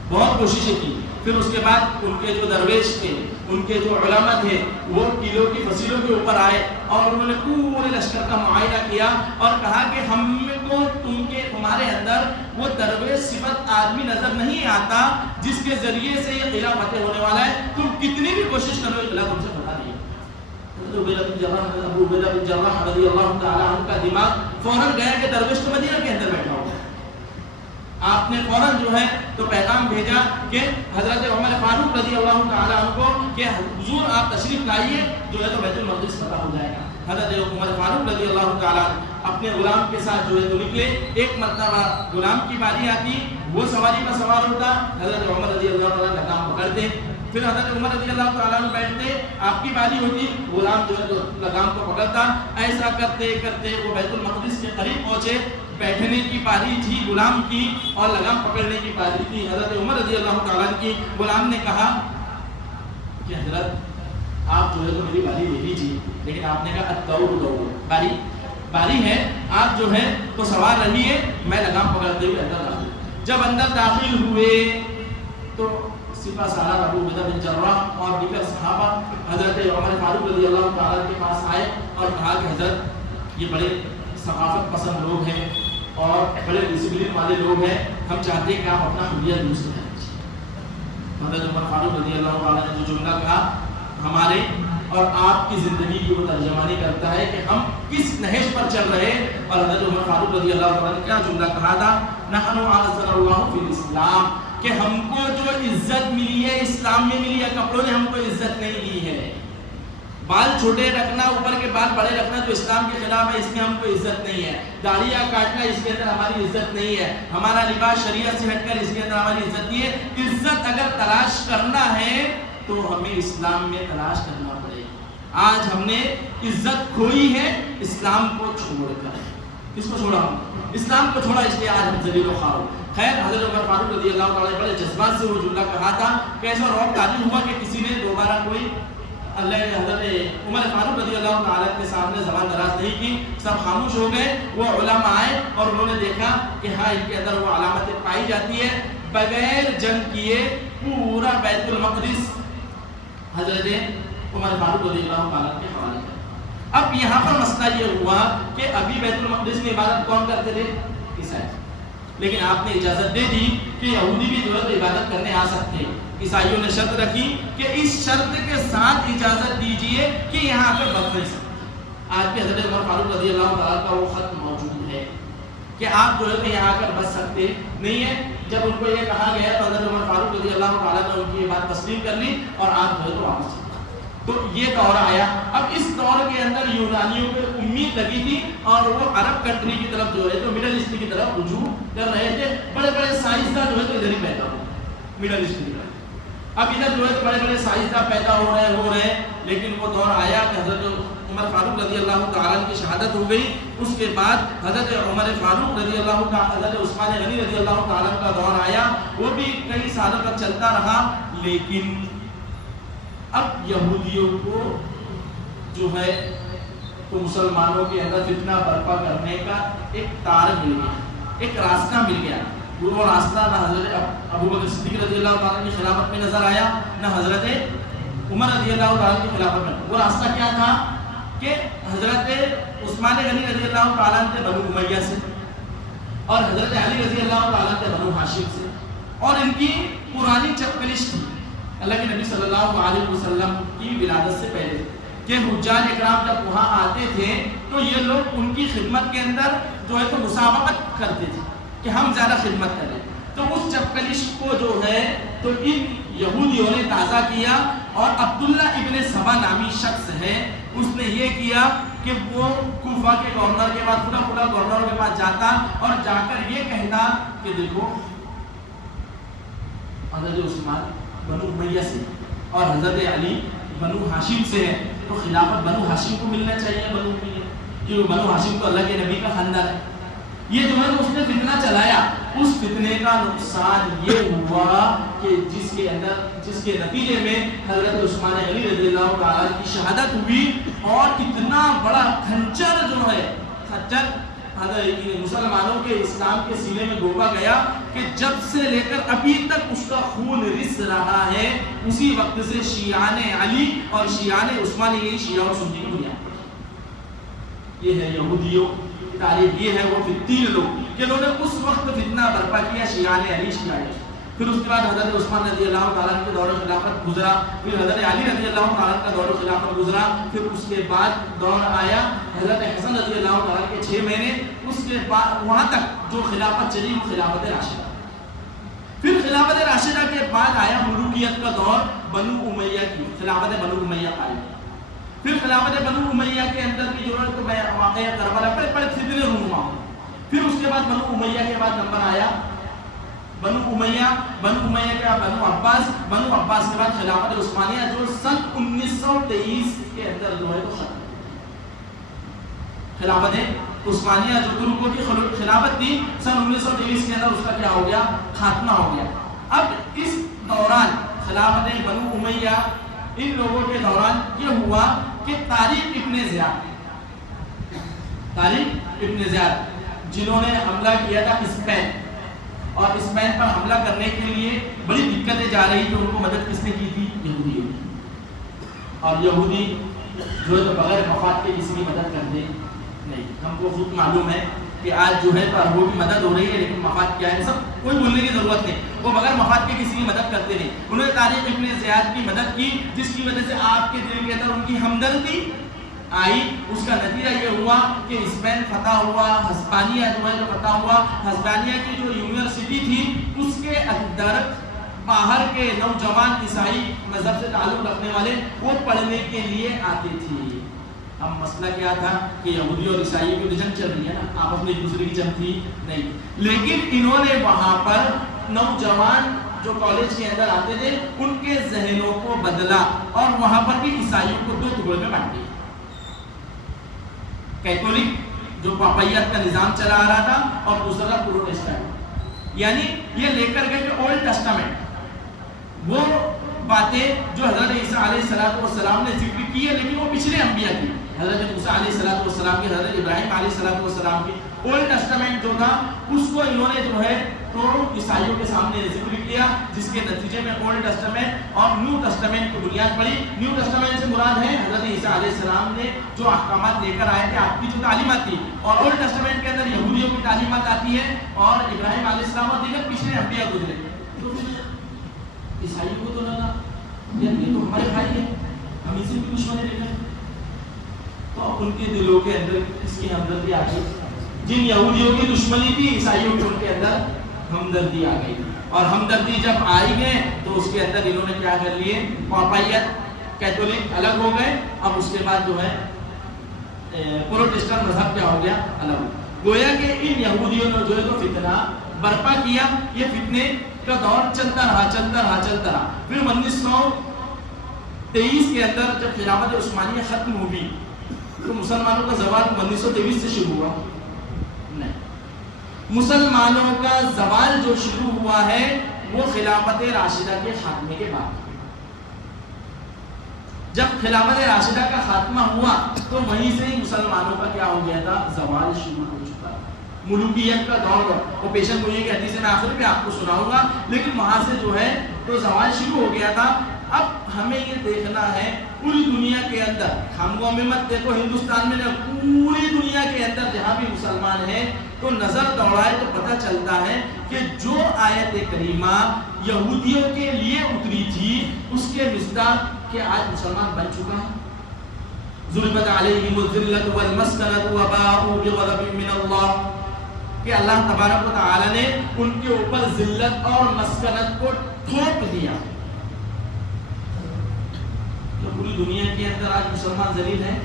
بہت کوششیں کی. پھر اس کے بعد ان کے جو درویش تھے, ان کے جو علماء تھے, وہ قلعوں کی فصیلوں کے اوپر آئے اور انہوں نے پورے لشکر کا معائنہ کیا اور کہا کہ ہم کو تمہارے اندر وہ درویش صفت آدمی نظر نہیں آتا جس کے ذریعے سے یہ قلعہ فتح ہونے والا ہے. تم کتنی بھی کوشش کرو یہ قلعہ تم سے فتح نہیں ہے. ابو عبیدہ بن جراح رضی اللہ تعالی عنہ کا دماغ فوراً گیا کہ درویش تو مدینہ کے اندر بیٹھا ہوا. آپ نے فوراً جو ہے تو پیغام بھیجا کہ حضرت عمر فاروق رضی اللہ تعالی عنہ کو کہ حضور آپ تشریف لائیے, جو ہے تو بیت المقدس فتح ہو جائے گا. حضرت عمر فاروق رضی اللہ تعالی عنہ اپنے غلام کے ساتھ جو ہے تو نکلے. ایک مرتبہ غلام کی باری آتی, وہ سواری پر سوار ہوتا, حضرت عمر رضی اللہ تعالی عنہ لگام پکڑتے. پھر حضرت عمر رضی اللہ تعالیٰ عنہ بیٹھتے, آپ کی باری ہوتی, غلام جو ہے تو لگام کو پکڑتا. ایسا کرتے کرتے وہ بیت المقدس کے قریب پہنچے. بیٹھنے کی باری تھی غلام کی اور لگام پکڑنے کی باری تھی حضرت عمر رضی اللہ تعالیٰ عنہ کی. غلام نے کہا کہ حضرت آپ جو ہے تو میری باری لے لیجیے, لیکن آپ نے کہا الدور دور, باری ہے, آپ جو ہے تو سوار رہیے, میں لگام پکڑتے ہوئے اندر داخل. جب اندر داخل ہوئے تو سپہ سالار ابو عبیدہ بن جراح اور دیگر صحابہ حضرت عمر فاروق رضی اللہ تعالیٰ کے پاس آئے اور کہا کہ حضرت یہ بڑے ثقافت پسند لوگ ہیں اور بڑے ڈسپلن والے لوگ ہیں, ہم چاہتے ہیں کہ آپ اپنا حلیہ درست کریں. حضرت عمر فاروق رضی اللہ تعالیٰ نے جو جملہ کہا ہمارے اور آپ کی زندگی کی وہ ترجمانی کرتا ہے کہ ہم کس نہج پر چل رہے. اور حضرت عمر فاروق رضی اللہ تعالیٰ نے کیا جملہ کہا تھا, نحن اعزنا اللہ فی الاسلام, کہ ہم کو جو عزت ملی ہے اسلام میں ملی ہے, کپڑوں نے ہم کو عزت نہیں دی ہے. بال چھوٹے رکھنا, اوپر کے بال بڑے رکھنا جو اسلام کے خلاف ہے, اس میں ہم کو عزت نہیں ہے. داڑیاں کاٹنا اس کے اندر ہماری عزت نہیں ہے. ہمارا لباس شریعت سے ہٹ کر اس کے اندر ہماری عزت نہیں ہے. عزت اگر تلاش کرنا ہے تو ہمیں اسلام میں تلاش کرنا پڑے. آج ہم نے عزت کھوئی ہے اسلام کو چھوڑ کر. کس کو چھوڑا؟ اسلام کو چھوڑا, اس لیے آج ہم ذلیل و خوار. خیر حضرت عمر فاروق رضی اللہ تعالیٰ بڑے جذبات سے وہ جملہ کہا تھا کہ ایسا روب تعلیم ہوا کہ کسی نے دوبارہ کوئی اللہ حضرت عمر فاروق رضی اللہ تعالیٰ کے سامنے زبان دراز نہیں کی. سب خاموش ہو گئے. وہ علماء آئے اور انہوں نے دیکھا کہ ہاں ان کے اندر وہ علامتیں پائی جاتی ہے. بغیر جنگ کیے پورا بیت المقدس حضرت عمر فاروق رضی اللہ تعالیٰ کے حوالے کر. اب یہاں پر مسئلہ یہ ہوا کہ ابھی بیت المقدس میں عبادت کون کرتے تھے؟ عیسائی. لیکن آپ نے اجازت دے دی کہ یہودی بھی جو ہے عبادت کرنے آ سکتے ہیں. عیسائیوں نے شرط رکھی کہ اس شرط کے ساتھ اجازت دیجئے کہ یہاں پہ بچ نہیں سکتے. آج بھی حضرت عمر فاروق رضی اللہ تعالیٰ کا وہ خط موجود ہے کہ آپ جو ہے یہاں پر بچ سکتے نہیں ہے. جب ان کو یہ کہا گیا تو حضرت عمر فاروق رضی اللہ تعالیٰ نے ان کی یہ بات تسلیم کر لی اور آپ جو ہے تو واپس. تو یہ دور آیا. اب اس دور کے اندر یونانیوں کو امید لگی تھی اور وہ عرب کنٹری کی طرف جو ہے تو مڈل ایسٹ کی طرف رجوع کر رہے تھے. بڑے بڑے سائنسداں جو ہے تو ادھر ہی پیدا ہو مڈل ایسٹ کی طرف. اب ادھر جو ہے بڑے بڑے سائنسداں پیدا ہو رہے ہیں. لیکن وہ دور آیا کہ حضرت عمر فاروق رضی اللہ تعالیٰ کی شہادت ہو گئی. اس کے بعد حضرت عمر فاروق رضی اللہ تعالیٰ, حضرت عثمان غنی رضی اللہ تعالیٰ کا دور آیا. وہ بھی کئی سالوں تک چلتا رہا. لیکن اب یہودیوں کو جو ہے تو مسلمانوں کے اندر فتنہ برپا کرنے کا ایک تار مل گیا, ایک راستہ مل گیا. وہ راستہ نہ حضرت ابو بکر صدیق رضی اللہ تعالیٰ کی خلافت میں نظر آیا, نہ حضرت عمر رضی اللہ تعالیٰ کی خلافت میں. وہ راستہ کیا تھا کہ حضرت عثمان غنی رضی اللہ تعالیٰ تھے بنو امیہ سے, اور حضرت علی رضی اللہ تعالیٰ تھے بنو ہاشم سے, اور ان کی پرانی چپکلش تھی اللہ کے نبی صلی اللہ علیہ وسلم کی ولادت سے پہلے کہ حجاج اکرام جب وہاں آتے تھے تو یہ لوگ ان کی خدمت کے اندر جو ہے تو مسابقت کرتے تھے کہ ہم زیادہ خدمت کریں. تو اس چپکلش کو جو ہے تو ان یہودیوں نے تازہ کیا, اور عبداللہ ابن سبا نامی شخص ہے, اس نے یہ کیا کہ وہ کوفہ کے گورنر کے پاس, پورا گورنر کے پاس جاتا اور جا کر یہ کہتا کہ دیکھو حضرت عثمان بنو امیہ سے اور حضرت علی بنو ہاشم سے ہے, تو خلافت بنو ہاشم کو ملنا چاہیے. بنو امیہ کیونکہ بنو ہاشم تو اللہ کے نبی کا خاندان ہے. یہ جو ہے اس نے فتنہ چلایا. اس فتنے کا نقصان یہ ہوا کہ جس کے نتیجے میں حضرت عثمان غنی رضی اللہ تعالیٰ کی شہادت ہوئی, اور اتنا بڑا کھنجر جو ہے خنجر مسلمانوں کے اسلام کے سینے میں گھوپا گیا کہ جب سے لے کر ابھی تک اس کا خون رس رہا ہے، اسی وقت سے شیعان علی اور شیعان عثمانی، یعنی شیعہ اور سنی کی بنیاد، یہ ہے یہودیوں کی تاریخ، یہ ہے وہ فتیل لوگ کہ انہوں نے اس وقت فتنہ برپا کیا شیعان علی شیعہ، پھر اس کے بعد حضرت عثمان رضی اللہ تعالیٰ کے دور خلافت گزرا، پھر حضرت علی رضی اللہ تعالیٰ کا دور خلافت گزرا، پھر اس کے بعد دور آیا حضرت حسن رضی اللہ تعالیٰ کے 6 مہینے، اس کے بعد وہاں تک جو خلافت چلی وہ خلافت راشدہ، پھر خلافت راشدہ کے بعد آیا ملوکیت کا دور بنو امیہ کی، خلافت بنو امیہ قائم، پھر خلافت بنو امیہ کے اندر کی جو ہے تو میں واقعہ کربلا پر بڑے فتنے رونما ہوں، پھر اس کے بعد بنو امیہ کے بعد نمبر آیا بنو امیہ کے بعد بنو عباس کے بعد خلافت عثمانیہ جو سن 1923 کے اندر جو ہے تو ختم، خلافت عثمانیہ جو ترکوں کی خلافت تھی سن 1923 کے اندر اس کا کیا ہو گیا، خاتمہ ہو گیا۔ اب اس دوران خلافت بنو امیہ ان لوگوں کے دوران یہ ہوا کہ طارق ابن زیاد جنہوں نے حملہ کیا تھا اسپین، اور اسپین پر حملہ کرنے کے لیے بڑی دقتیں جا رہی تھی، ان کو مدد کس نے کی تھی؟ یہودی، اور یہودی جو ہے بغیر مفاد کے کسی کی مدد کرتے نہیں، ہم کو خود معلوم ہے کہ آج جو ہے تو عربوں کی مدد ہو رہی ہے لیکن مفاد کیا ہے سب کوئی بولنے کی ضرورت نہیں، وہ بغیر مفاد کے کسی کی مدد کرتے نہیں، انہوں نے طارق ابن زیاد کی مدد کی جس کی وجہ سے آپ کے دل کے اندر ان کی ہمدردی آئی، اس کا نتیجہ یہ ہوا کہ اسپین فتح ہوا، ہسپانیہ جو ہے جو فتح ہوا، ہسپانیہ کی جو یونیورسٹی تھی اس کے اندر باہر کے نوجوان عیسائی مذہب سے تعلق رکھنے والے وہ پڑھنے کے لیے آتے تھے۔ اب مسئلہ کیا تھا کہ یہودی اور عیسائیوں کی جنگ چل رہی ہے نا، آپس میں ایک دوسرے کی جنگ تھی نہیں، لیکن انہوں نے وہاں پر نوجوان جو کالج کے اندر آتے تھے ان کے ذہنوں کو بدلا اور وہاں پر بھی عیسائیوں کو 2 ٹکڑوں میں بانٹ دیا، کیتھولک جو پاپائیت کا نظام چلا آ رہا تھا اور دوسرا پروٹسٹنٹ، یعنی یہ لے کر گئے کہ اولڈ ٹیسٹامنٹ وہ باتیں جو حضرت عیسیٰ علیہ السلام نے ذکر کی ہے لیکن وہ پچھلے انبیاء کی، حضرت موسیٰ علیہ السلام کی، حضرت ابراہیم علیہ السلام کی اولڈ ٹیسٹامنٹ جو تھا اس کو انہوں نے جو ہے تو عیسائیوں کے سامنے ذکر کیا، جس کے نتیجے میں اولڈ ٹیسٹامنٹ اور نیو ٹیسٹامنٹ کی بنیاد پڑی۔ نیو ٹیسٹامنٹ سے مراد ہے حضرت عیسیٰ علیہ السلام نے جو احکامات لے کر آئے تھے، آپ کی جو تعلیمات تھی، اور اولڈ ٹیسٹامنٹ کے اندر یہودیوں کی تعلیمات آتی ہے اور ابراہیم علیہ السلام اور دیگر پچھلے انبیاء گزرے، تو عیسائی کو تو لگا یہ تو ہمارے بھائی ہیں، ہم اسی کی دشمنی لے لیں، تو ان کے دلوں کے اندر اس کی ہمدردی آ گئی، جن یہودیوں کی دشمنی تھی عیسائیوں کی ان کے اندر ہمدردی آ گئی، اور ہمدردی جب آئی گئے تو اس کے اندر انہوں نے کیا کر لیے، پاپائیت کیتھولک الگ ہو گئے، اب اس کے بعد جو ہے پروٹسٹنٹ مذہب کیا ہو گیا، الگ ہو گویا کہ ان یہودیوں نے جو ہے تو فتنہ برپا کیا، یہ فتنے کا دور چلتا رہا، پھر 1923 کے اندر جب خلافت عثمانیہ ختم ہوگی تو مسلمانوں کا زوال 1923 سے شروع ہوا نہیں، مسلمانوں کا زوال جو شروع ہوا ہے وہ خلافت راشدہ کے خاتمے کے بعد، جب خلافت راشدہ کا خاتمہ ہوا تو وہیں سے ہی مسلمانوں کا کیا ہو گیا تھا، زوال شروع ہو چکا، ملوکیت کا دور، وہ پیشن گوئی کی حدیث میں آخر پہ آپ کو سناؤں گا، لیکن وہاں سے جو ہے تو زوال شروع ہو گیا تھا۔ اب ہمیں یہ دیکھنا ہے پوری دنیا کے اندر، ہم کو مت دیکھو ہندوستان میں، پوری دنیا کے اندر جہاں بھی مسلمان ہیں تو نظر دوڑائے تو پتہ چلتا ہے کہ جو آیت کریمہ یہودیوں کے لیے اتری تھی اس کے مصداق کہ آج مسلمان بن چکا ہے، ضربت علیہم الذلۃ والمسکنۃ وباءوا بغضب من اللہ، کہ اللہ تبارک و تعالی نے ان کے اوپر ذلت اور مسکنت کو ٹھوک دیا۔ تو پوری دنیا کے اندر آج مسلمان ذلیل ہیں،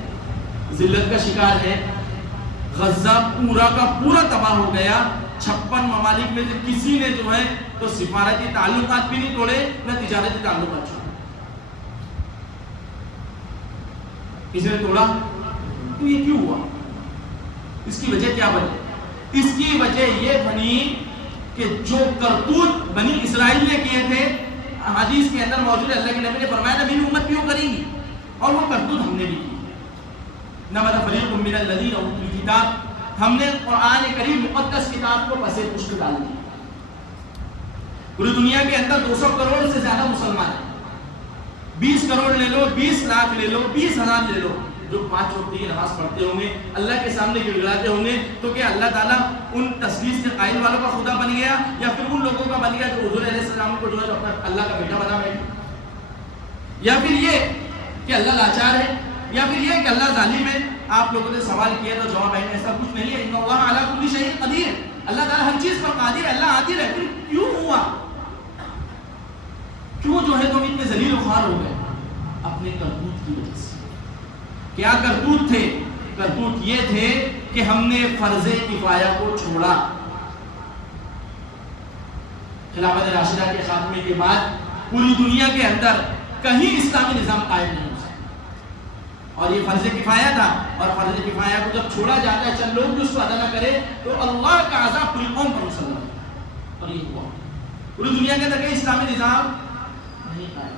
ذلت کا شکار ہے، غزہ پورا کا پورا تباہ ہو گیا، 56 ممالک میں سے کسی نے جو ہے تو سفارتی تعلقات بھی نہیں توڑے، نہ تجارتی تعلقات چھوڑے، کسی نے توڑا؟ تو یہ کیوں ہوا؟ اس کی وجہ کیا بنی؟ اس کی وجہ یہ بنی کہ جو کرتوت بنی اسرائیل نے کیے تھے، حدیث کے اندر موجود ہے، اللہ کے نبی نے فرمایا نبی امت کیوں کریں گی، اور وہ کرتوت ہم نے بھی کی، نبذ فریق من الذین اوتوا الکتاب، ہم نے قرآن کریم مقدس کتاب کو پسے پشت ڈال دیا، پوری دنیا کے اندر 200 کروڑ سے زیادہ مسلمان ہیں. 20 کروڑ لے لو, 20 لاکھ لے لو, 20,000 لے لو, جو 5 وقت کی نماز پڑھتے ہوں گے, اللہ کے سامنے گڑگڑاتے ہوں گے, تو کیا اللہ تعالیٰ ان تثلیث کے قائل والوں کا خدا بن گیا, یا پھر ان لوگوں کا بن گیا جو حضور علیہ السلام کو جو ہے اپنا اللہ کا بیٹا بنا بیٹھے, یا پھر یہ کہ اللہ لاچار ہے, یا پھر یہ کہ اللہ ظالم ہے؟ آپ لوگوں نے سوال کیا تو جواب ہے ایسا کچھ نہیں ہے. ان اللہ علی کل شیء قدیر, اللہ تعالیٰ ہر چیز پر قادر ہے, اللہ عادل ہے. پھر کیوں ہوا, کیوں جو ہے تم اتنے ذلیل و خوار ہو گئے؟ اپنے کرتوت کی وجہ سے. کیا کرتوت تھے؟ کرتوت یہ تھے کہ ہم نے فرض کفایہ کو چھوڑا. خلافت راشدہ کے خاتمے کے بعد پوری دنیا کے اندر کہیں اسلامی نظام قائم نہیں ہو سکا, اور یہ فرض کفایہ تھا, اور فرض کفایہ کو جب چھوڑا جاتا ہے, چند لوگ جو اس کو ادا نہ کرے تو اللہ کا عذاب پوری قوم پر مسلط ہے. اور یہ ہوا پوری دنیا کے اندر کہیں اسلامی نظام نہیں قائم.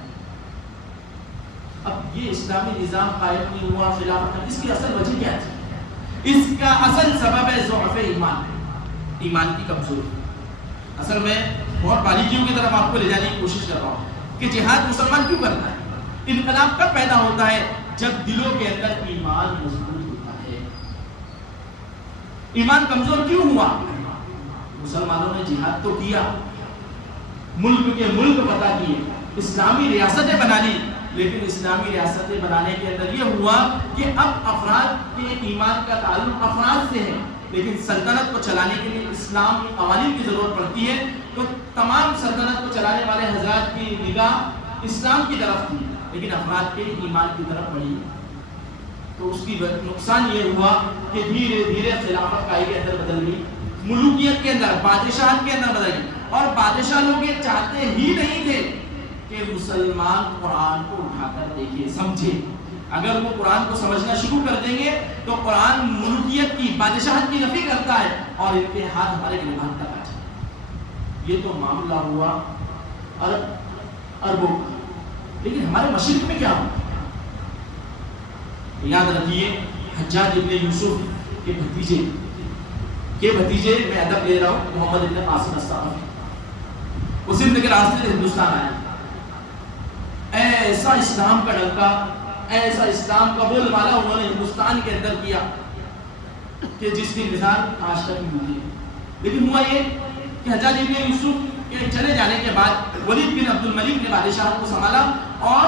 اب یہ اسلامی نظام قائم نہیں ہوا, خلافت, اس کی اصل وجہ کیا تھی؟ اس کا اصل سبب ہے ضعف ایمان, ایمان کی کمزوری. اصل میں بہت باریکیوں کی طرف آپ کو لے جانے کی کوشش کر رہا ہوں کہ جہاد مسلمان کیوں کرتا ہے. انقلاب کب پیدا ہوتا ہے؟ جب دلوں کے اندر ایمان مضبوط ہوتا ہے. ایمان کمزور کیوں ہوا؟ مسلمانوں نے جہاد تو کیا, ملک کے ملک پتا کیے, اسلامی ریاستیں بنا لی, لیکن اسلامی ریاستیں بنانے کے اندر یہ ہوا کہ اب افراد کے ایمان کا تعلق افراد سے ہے, لیکن سلطنت کو چلانے کے لیے اسلام کے قوانین کی ضرورت پڑتی ہے. تو تمام سلطنت کو چلانے والے حضرات کی نگاہ اسلام کی طرف تھی, لیکن افراد کے ایمان کی طرف بڑھی. تو اس کی نقصان یہ ہوا کہ دھیرے دھیرے خلافت کا کے اندر بدل گئی, ملوکیت کے اندر, بادشاہت کے اندر بدل گئی. اور بادشاہ لوگ یہ چاہتے ہی نہیں تھے کہ مسلمان قرآن کو اٹھا کر دیکھے, سمجھے. اگر وہ قرآن کو سمجھنا شروع کر دیں گے تو قرآن ملوکیت کی, بادشاہت کی نفی کرتا ہے, اور ان کے ہاتھ ہمارے گریبان تک آ جائے. یہ تو معاملہ ہوا اربوں کا. لیکن ہمارے مشرق میں کیا ہوا؟ یاد رکھیے, حجاج ابن یوسف کے بھتیجے میں ادب لے رہا ہوں, محمد ابن قاسم الثقفی, وہ سندھ کے راستے سے ہندوستان آئے. ایسا اسلام کا ڈنکا, ایسا اسلام کا بول بالا انہوں نے ہندوستان کے اندر کیا کہ جس کی مثال آج تک ملی. لیکن ہوا یہ کہ حجاج ابن یوسف کے چلے جانے کے بعد ولید بن عبد الملک نے بادشاہت کو سنبھالا اور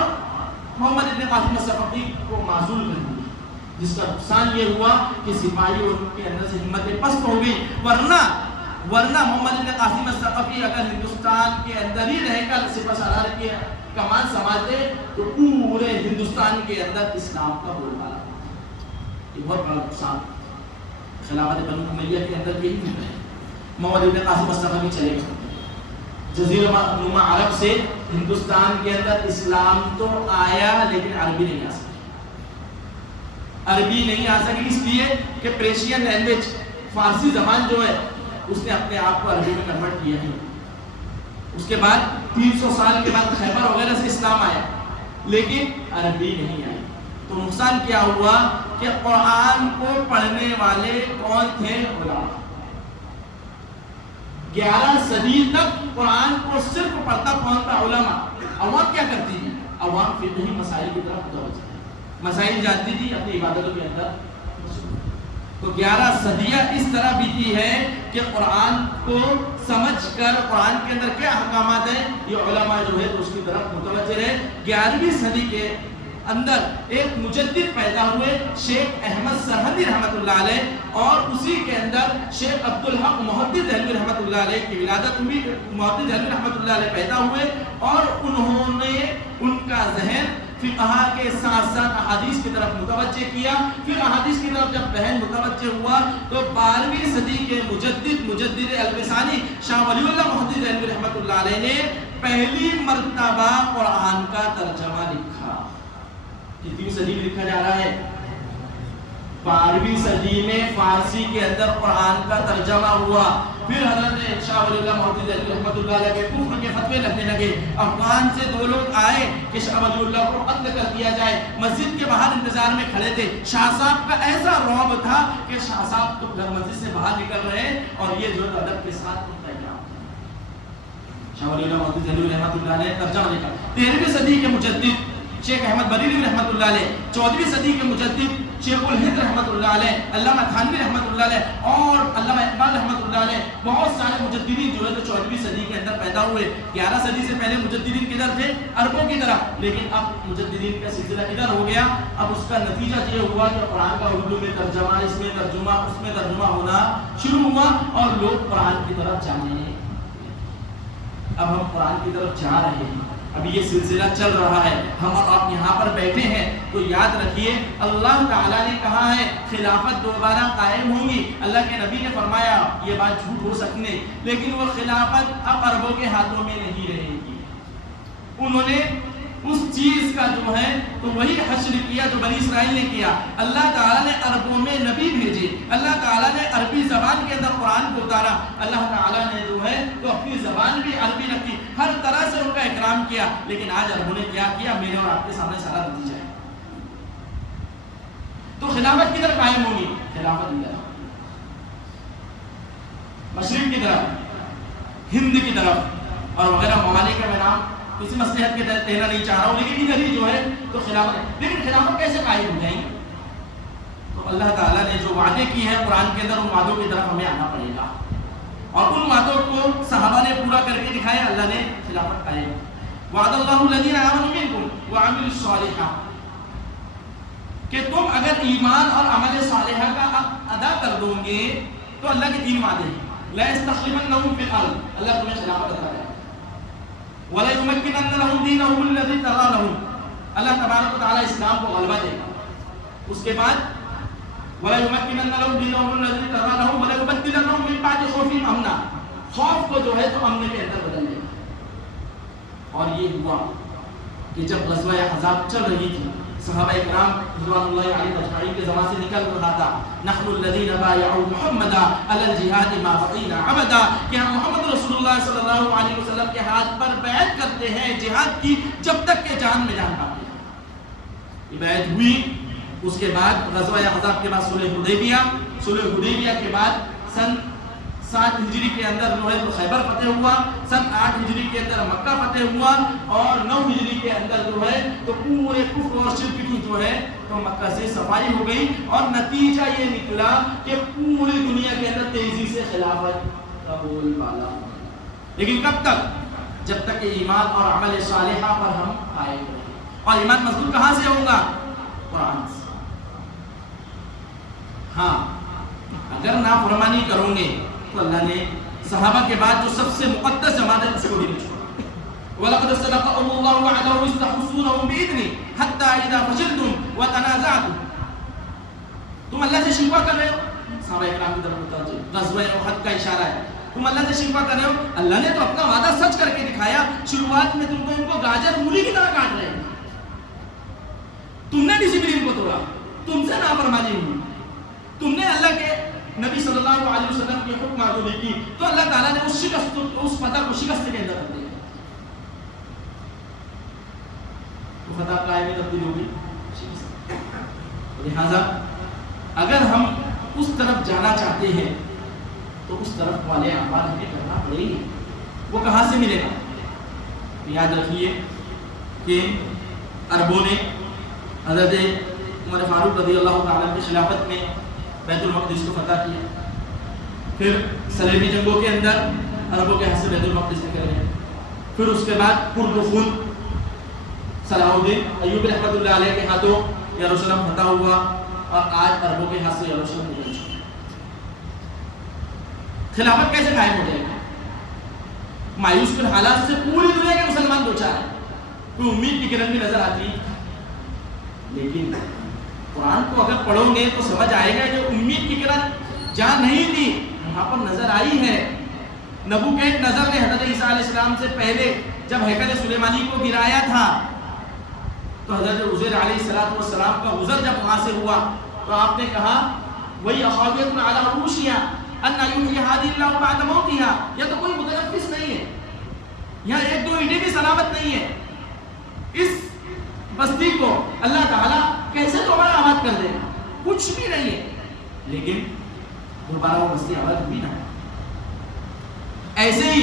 محمد ابن قاسم الثقفی کو معزول کر دیا, جس کا نقصان یہ ہوا کہ سپاہیوں کے اندر سے ہمتیں پست ہو گئی. ورنہ محمد ابن قاسم الثقفی اگر ہندوستان کے اندر ہی رہ کر سپہ سالار کی کمان سنبھالتے تو پورے ہندوستان کے اندر اسلام کا بول بالا. یہ بہت بڑا نقصان خلافت بنو امیہ کے اندر یہی ہے. محمد ابن قاسم الثقفی چلے گئے, جزیرہ نما عرب سے ہندوستان کے اندر اسلام تو آیا لیکن عربی نہیں آ سکی. عربی نہیں آ سکی اس لیے کہ پریشین لینگویج, فارسی زبان جو ہے اس نے اپنے آپ کو عربی میں کنورٹ کیا ہے. اس کے بعد 300 سال کے بعد خیبر وغیرہ سے اسلام آیا, لیکن عربی نہیں آئی. تو نقصان کیا ہوا کہ قرآن کو پڑھنے والے کون تھے؟ علماء. 11 صدی تک قرآن کو صرف پڑھتا کون تھا؟ علماء. عوام کیا کرتی تھی؟ عوام فقہی مسائل کی طرف متوجہ ہے, مسائل جانتی تھی, اپنی عبادتوں کے اندر. تو 11 صدیاں اس طرح بیتی ہے کہ قرآن کو سمجھ کر قرآن کے اندر کیا احکامات ہیں یہ علماء جو ہے تو اس کی طرف متوجہ رہے. 11ویں صدی کے اندر ایک مجدد پیدا ہوئے, شیخ احمد سرحدی رحمۃ اللہ علیہ, اور اسی کے اندر شیخ عبدالحق محدث دہلوی رحمۃ اللہ علیہ کی ولادت ہوئی. محدث دہلوی رحمۃ اللہ علیہ پیدا ہوئے اور انہوں نے ان کا ذہن فقہ کے ساتھ ساتھ احادیث کی طرف متوجہ کیا. پھر احادیث کی طرف جب ذہن متوجہ ہوا تو 12ویں صدی کے مجدد البسانی شاہ ولی اللہ محدث دہلوی رحمۃ اللہ علیہ نے پہلی مرتبہ قرآن کا ترجمہ لکھا. کتنی صدی میں لکھا جا رہا ہے؟ 12ویں صدی میں فارسی کے اندر قرآن کا ترجمہ ہوا. پھر حضرت شاہ ولی اللہ محدث دہلوی رحمۃ اللہ علیہ کے کفر کے فتوے لگنے لگے. افغان سے 2 لوگ آئے کہ شاہ ولی اللہ کو قتل کر دیا جائے. مسجد کے باہر انتظار میں کھڑے تھے. شاہ صاحب کا ایسا رعب تھا کہ شاہ صاحب تو گھر مسجد سے باہر نکل رہے اور یہ جو ادب کے ساتھ ان کا احترام. شاہ ولی اللہ محدث دہلوی رحمۃ اللہ علیہ ترجمہ لکھا. 13ویں صدی کے مجدد شیخ احمد بریلوی رحمۃ اللہ علیہ, 14ویں صدی کے مجدد شیخ الہند رحمۃ اللہ علیہ, علامہ تھانوی رحمۃ اللہ علیہ اور علامہ اقبال رحمۃ اللہ علیہ, بہت سارے مجددین جو ہے تو 14ویں صدی کے اندر پیدا ہوئے. 11 صدی سے پہلے مجددین کدھر تھے؟ عربوں کی طرف. لیکن اب مجددین کا سلسلہ ادھر ہو گیا. اب اس کا نتیجہ یہ ہوا کہ قرآن کا اردو میں ترجمہ, اس میں ترجمہ, اس میں ترجمہ ہونا شروع ہوا اور لوگ قرآن کی طرف جانے. اب ہم قرآن کی طرف جا رہے ہیں, ابھی یہ سلسلہ چل رہا ہے, ہم اور آپ یہاں پر بیٹھے ہیں. تو یاد رکھیے اللہ تعالیٰ نے کہا ہے خلافت دوبارہ قائم ہوں گی. اللہ کے نبی نے فرمایا یہ بات جھوٹ ہو سکنے, لیکن وہ خلافت اب عربوں کے ہاتھوں میں نہیں رہے گی. انہوں نے اس چیز کا جو ہے تو وہی حشر کیا جو بنی اسرائیل نے کیا. اللہ تعالیٰ نے عربوں میں نبی بھیجے, اللہ تعالیٰ نے عربی زبان کے اندر قرآن کو اتارا, اللہ تعالیٰ نے جو ہے تو اپنی زبان بھی عربی رکھی, ہر طرح سے ان کا اکرام کیا. لیکن آج عربوں نے کیا کیا, میرے اور آپ کے سامنے سارا نتیجہ ہے. تو خلافت کی طرف قائم ہوگی, خلافت کی طرف مشرق کی طرف, ہند کی طرف اور وغیرہ ممالک کا. میں نام کسی مصلحت کے تحت لینا نہیں چاہ رہا ہوں, لیکن ادھر ہی جو ہے تو خلافت ہے. لیکن خلافت کیسے قائم ہو جائیں گی؟ تو اللہ تعالیٰ نے جو وعدے کی ہے قرآن کے اندر, ان وعدوں کی طرف ہمیں آنا پڑے گا, اور ان وعدوں کو صحابہ نے پورا کر کے دکھایا. اللہ نے خلافت قائم. وعد اللہ الذین آمنوا منکم وعملوا الصالحات, کہ تم اگر ایمان اور عمل صالحہ کا ادا کر دو گے تو اللہ کے 3 وعدے ہیں. لا یستخلفنہم فی الارض, اللہ تمہیں خلافت عطا کرے گا. وَلَا يُمَكِّنَنَّ لَهُمْ دِينَهُمُ الَّذِي ارْتَضَىٰ لَهُمْ, اللہ تبارک و تعالیٰ اسلام کو غلبہ دے گا. اس کے بعد وَلَا يُمَكِّنَنَّ لَهُمْ دِينَهُمُ الَّذِي ارْتَضَىٰ لَهُمْ وَلَا يُبَدِّلَنَّهُمْ مِن بَعْدِ خَوْفِهِمْ أَمْنًا, خوف کو جو ہے تو امن کے اندر بدل دے گا. اور یہ ہوا کہ جب غزوہ احزاب چل رہی تھی, صحابہ اکرام رضوان اللہ علیہ اجمعین کے زمان سے نکل رہا تھا, نحن الذین بایعوا محمدا علی الجہاد ما بقینا ابدا, کہ ہم محمد رسول اللہ صلی اللہ علیہ وسلم کے ہاتھ پر بیعت کرتے ہیں جہاد کی جب تک کہ جان میں جان پاتے ہیں. یہ بیعت ہوئی. اس کے بعد غزوہ احزاب کے بعد صلح حدیبیہ کے بعد سن 7 ہجری کے اندر جو ہے تو خیبر فتح ہوا, سن 8 ہجری کے اندر مکہ فتح ہوا, اور 9 ہجری کے اندر جو ہے تو پورے کفر اور شرک کی جو ہے تو مکہ سے صفائی ہو گئی, اور نتیجہ یہ نکلا کہ پوری دنیا کے اندر تیزی سے خلافت کا بول بالا. لیکن کب تک؟ جب تک کہ ایمان اور عمل صالحہ پر ہم قائم رہیں. اور ایمان مضبوط کہاں سے ہوگا؟ قرآن سے. ہاں اگر نافرمانی کرو گے تو اللہ نے صحابہ کے بعد جو سب سے مقدس جماعت ہے اس کو بھی نہیں چھوڑا. وَلَقَدْ صَدَقَكُمُ اللَّهُ وَعْدَهُ إِذْ تَحُسُّونَهُم بِإِذْنِهِ حَتَّىٰ إِذَا فَشِلْتُمْ وَتَنَازَعْتُمْ. تم اللہ سے شکوہ کر رہے ہو, صحابہ اکرام کی طرف متوجہ, غزوہ احد کا اشارہ ہے. تم اللہ سے شکوہ کر رہے ہو, اللہ نے تو اپنا وعدہ سچ کر کے دکھایا. شروعات میں تم کو ان کو گاجر مولی کی طرح کاٹ رہے ہیں, تم نے ڈسپلن کو توڑا, تم سے نافرمانی ہوئی, تم نے اللہ کے نبی صلی اللہ علیہ وسلم کی حکم عملی کی, تو اللہ تعالیٰ نے اس شکست اس فتح کو شکست کے اندر کر دیا. تو فتح قائم تبدیل ہو گئی. لہذا اگر ہم اس طرف جانا چاہتے ہیں تو اس طرف والے اعمال ہمیں کرنا پڑے گی. وہ کہاں سے ملے گا؟ یاد رکھیے کہ عربوں نے حضرت عمر فاروق رضی اللہ تعالیٰ کی خلافت میں بیت المقدس کو فتح کیا. پھر صلیبی جنگوں کے اندر عربوں کے ہاتھ سے بیت المقدس نکل گئے. پھر اس کے بعد پرخون صلاح الدین ایوبی رحمۃ اللہ علیہ کے ہاتھوں یروشلم فتح ہوا, اور آج عربوں کے ہاتھ سے یروشلم نکل چکا. خلافت کیسے قائم ہو جائے گا؟ مایوس کن حالات سے پوری دنیا کے مسلمان دو چار ہیں, کوئی امید کی کرن بھی نظر آتی. لیکن قرآن کو اگر پڑھو گے تو سمجھ آئے گا کہ امید کی کرن جہاں نہیں تھی وہاں پر نظر آئی ہے. نبوکیت نظر نے حضرت عیسیٰ علیہ السلام سے پہلے جب ہیکل سلیمانی کو گرایا تھا تو حضرت عزیر علیہ السلام کا گزر جب وہاں سے ہوا تو آپ نے کہا وہی اخاویت علی عروشیہ ان یحیی ہذہ اللہ بعد موتہا. یہ تو کوئی متنفس نہیں ہے, یہاں ایک دو اینٹیں بھی سلامت نہیں ہے. اس بستی کو اللہ تعالیٰ کیسے دوبارہ آباد کر دے گا؟ کچھ بھی نہیں ہے. لیکن دوبارہ وہ بستی آباد بھی نہ. ایسے ہی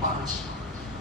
5।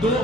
2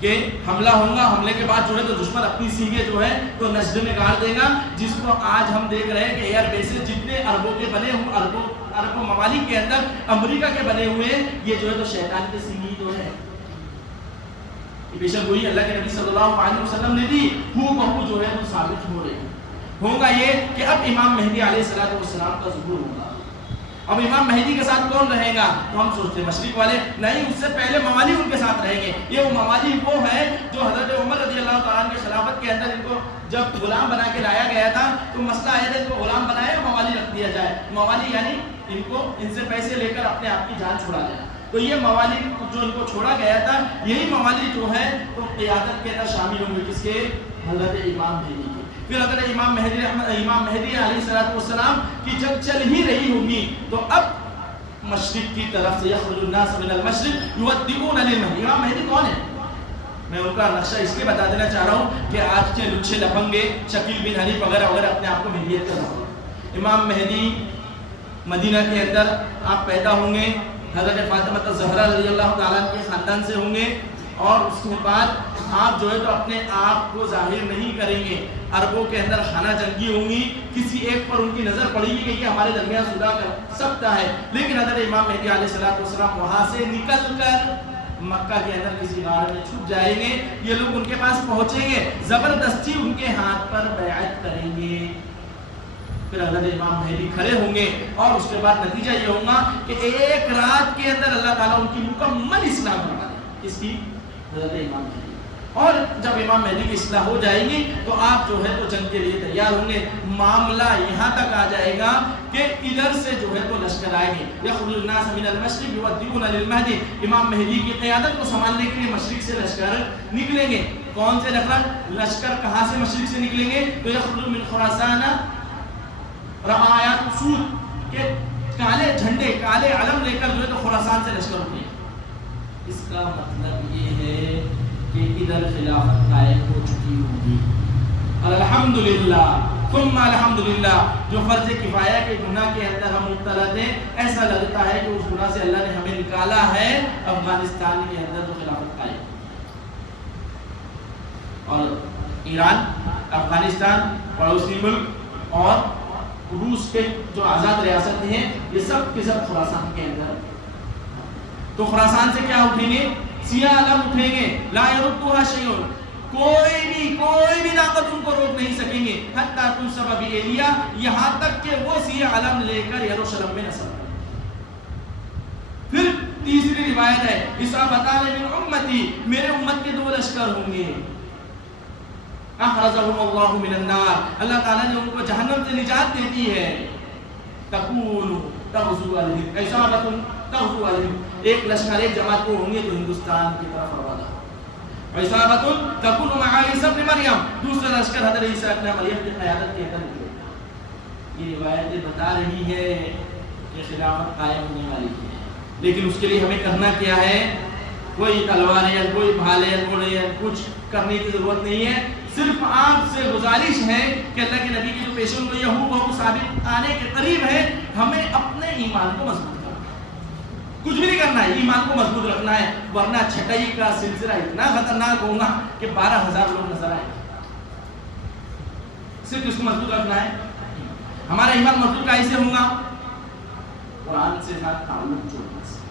کہ حملہ ہوگا, حملے کے بعد جو ہے تو دشمن اپنی سینگیں جو ہے تو نجد میں گاڑ دے گا, جس کو آج ہم دیکھ رہے ہیں کہ ایئر بیسز جتنے اربوں کے بنے ہوئے, اربوں ممالک کے اندر امریکہ کے بنے ہوئے ہیں, یہ جو ہے تو شیطان کی سینگیں جو ہے پیشن گوئی اللہ کے نبی صلی اللہ علیہ وسلم نے دی, ہو بہو جو ہے وہ ثابت ہو رہی ہے. ہوگا یہ کہ اب امام مہدی علیہ السلام کا ظہور ہوگا. اب امام مہدی کے ساتھ کون رہے گا؟ تو ہم سوچتے ہیں مشرق والے, نہیں, اس سے پہلے موالی ان کے ساتھ رہیں گے. یہ وہ موالی وہ ہے جو حضرت عمر رضی اللہ تعالیٰ عنہ کی خلافت کے اندر ان کو جب غلام بنا کے لایا گیا تھا تو مسئلہ آیا تھا ان کو غلام بنائے اور موالی رکھ دیا جائے. موالی یعنی ان کو ان سے پیسے لے کر اپنے آپ کی جان چھڑا جائے. تو یہ موالی جو ان کو چھوڑا گیا تھا, یہی موالی جو ہے تو قیادت کے اندر شامل ہوں گے کس کے؟ حضرت امام مہدی کے. پھر حضرت امام مہدی علیہ السلام کی جب چل ہی رہی ہوگی تو اب مشرق کی طرف سے یخرج الناس من المشرق یودعون للمہدی. امام مہدی کون ہے؟ میں ان کا نقشہ اس لیے بتا دینا چاہ رہا ہوں کہ آج کے لچھے لفنگے شکیل بن حنیف وغیرہ وغیرہ اپنے آپ کو مہدیت کر رہا ہوں. امام مہدی مدینہ کے اندر آپ پیدا ہوں گے, حضرت فاطمہ الزہرا رضی اللہ تعالیٰ کے خاندان سے ہوں گے, اور اس کے بعد آپ جو ہے تو اپنے آپ کو ظاہر نہیں کریں گے. عربوں کے اندر خانہ جنگی ہوں گی, کسی ایک پر ان کی نظر پڑے گی کہ یہ ہمارے درمیان صلح کر سکتا ہے, لیکن حضرت امام مہدی علیہ السلام وہاں سے نکل کر مکہ کے اندر کسی غار میں چھپ جائیں گے. یہ لوگ ان کے پاس پہنچیں گے, زبردستی ان کے ہاتھ پر بیعت کریں گے. پھر حضرت امام مہدی کھڑے ہوں گے, اور اس کے بعد نتیجہ یہ ہوگا کہ ایک رات کے اندر اللہ تعالیٰ ان کی مکمل اصلاح کروا دے. اس کی حضرت امام مہدی. اور جب امام مہدی کی اصلاح ہو جائے گی تو آپ جو ہے تو جنگ کے لیے تیار ہوں گے. معاملہ یہاں تک آ جائے گا کہ ادھر سے جو ہے تو لشکر آئے گے. یخرج الناس من المشرق یودعون للمہدی. امام مہدی کی قیادت کو سنبھالنے کے لیے مشرق سے لشکر نکلیں گے. کون سے لشکر کہاں سے مشرق سے نکلیں گے؟ تو یخرج من خراسان رعایات سود کے کالے جھنڈے, کالے علم لے کر جو ہے تو خراسان سے لشکر اٹھے. اس کا مطلب یہ ہے کہ ادھر خلافت قائم ہو چکی ہوگی. الحمدللہ ثم الحمدللہ. جو فرض کفایہ کے گناہ کے اندر ہم مبتلا تھے, ایسا لگتا ہے کہ اس گناہ سے اللہ نے ہمیں نکالا ہے. افغانستان کے اندر جو خلافت قائم, اور ایران, افغانستان, پڑوسی ملک اور روس کے جو آزاد ریاستیں ہیں, یہ سب کے سب خراسان کے اندر. تو خراسان سے کیا اٹھیں گے؟ سیاہ علم اٹھیں گے. لا یردها شیء. کوئی بھی طاقت ان کو روک نہیں سکیں گے. حتی تنصب بإیلیہ, یہاں تک کہ وہ سیاہ علم لے کر یروشلم میں نصب. پھر تیسری روایت ہے اصابتان من امتی, میرے امت کے 2 لشکر ہوں گے. اخرجهم اللہ من النار, اللہ تعالیٰ نے ان کو جہنم سے نجات دیتی ہے. تکون تغزو علیہم اصابۃ تغزو علیہم, ایک لشکر ایک جماعت کو ہوں گے جو ہندوستان کی طرف روانہ. اصابۃ تکون مع عیسی ابن مریم, دوسرا لشکر حضرت عیسی ابن مریم کی قیادت کے اندر نکلے گا. یہ روایتیں بتا رہی ہے کہ خلافت قائم ہونے والی ہے, لیکن اس کے لیے ہمیں کرنا کیا ہے؟ کوئی تلوار یا کوئی بھالے یا کچھ کرنے کی ضرورت نہیں ہے. صرف آپ سے گزارش ہے کہ اللہ کے نبی کی جو پیشن گوئی ہو وہ ثابت آنے کے قریب ہے, ہمیں اپنے ایمان کو مضبوط کرنا ہے. کچھ بھی نہیں کرنا ہے, ایمان کو مضبوط رکھنا ہے, ورنہ چھٹائی کا سلسلہ اتنا خطرناک ہوگا کہ 12,000 لوگ نظر آئیں گے. صرف اس کو مضبوط رکھنا ہے. ہمارا ایمان مضبوط کیسے ہوگا؟ قرآن سے ساتھ تعلق جوڑنا سے.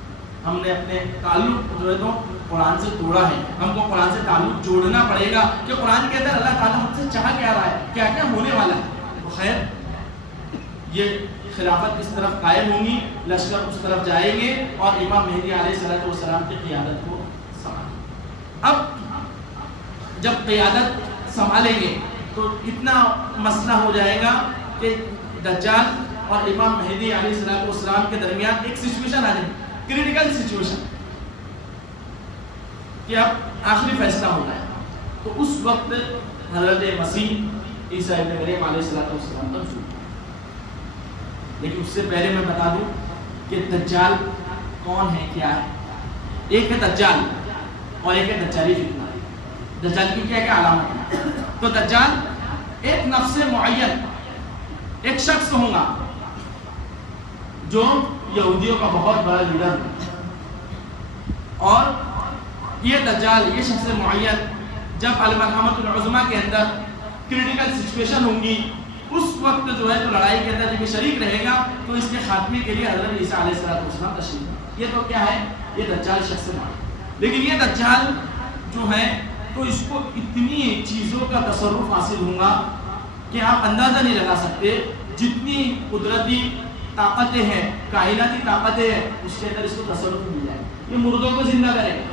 ہم نے اپنے تعلق جو ہے تو قرآن سے توڑا ہے, ہم کو قرآن سے تعلق جوڑنا پڑے گا کہ قرآن کے اندر اللہ تعالیٰ ہم سے چاہ کیا رہا ہے, کیا کیا ہونے والا ہے. تو خیر, یہ خلافت اس طرف قائم ہوں گی, لشکر اس طرف جائیں گے, اور امام مہدی علیہ السلام کی قیادت کو سنبھالیں. اب جب قیادت سنبھالیں گے تو اتنا مسئلہ ہو جائے گا کہ دجال اور امام مہدی علیہ السلام کے درمیان ایک سچویشن آ جائے, کریٹیکل سچویشن, کہ اب آخری فیصلہ ہونا ہے. تو اس وقت حضرت مسیح عیسیٰ ابن مریم علیہ السلام کا ظہور. لیکن اس سے پہلے میں بتا دوں کہ دجال کون ہے, کیا ہے. ایک ہے دجال اور ایک ہے دجالی فتنہ. دجال کی کیا کیا علامت ہے؟ تو دجال ایک نفس معین, ایک شخص ہوگا جو یہودیوں کا بہت بڑا لیڈر ہے, اور یہ دجال، یہ شخص معین جب الملحمۃ العظمیٰ کے اندر کریٹیکل سچویشن ہوں گی، اس وقت جو ہے تو لڑائی کے اندر جب یہ شریک رہے گا تو اس کے خاتمے کے لیے حضرت عیسیٰ علیہ السلام تشریف، یہ تو کیا ہے، یہ دجال شخص معین۔ لیکن یہ دجال جو ہے تو اس کو اتنی چیزوں کا تصرف حاصل ہوگا کہ آپ اندازہ نہیں لگا سکتے، جتنی قدرتی طاقتیں ہیں، کائناتی طاقتیں ہیں، اس کے اندر اس کو تصرف مل جائے۔ یہ مردوں کو زندہ کرے گا،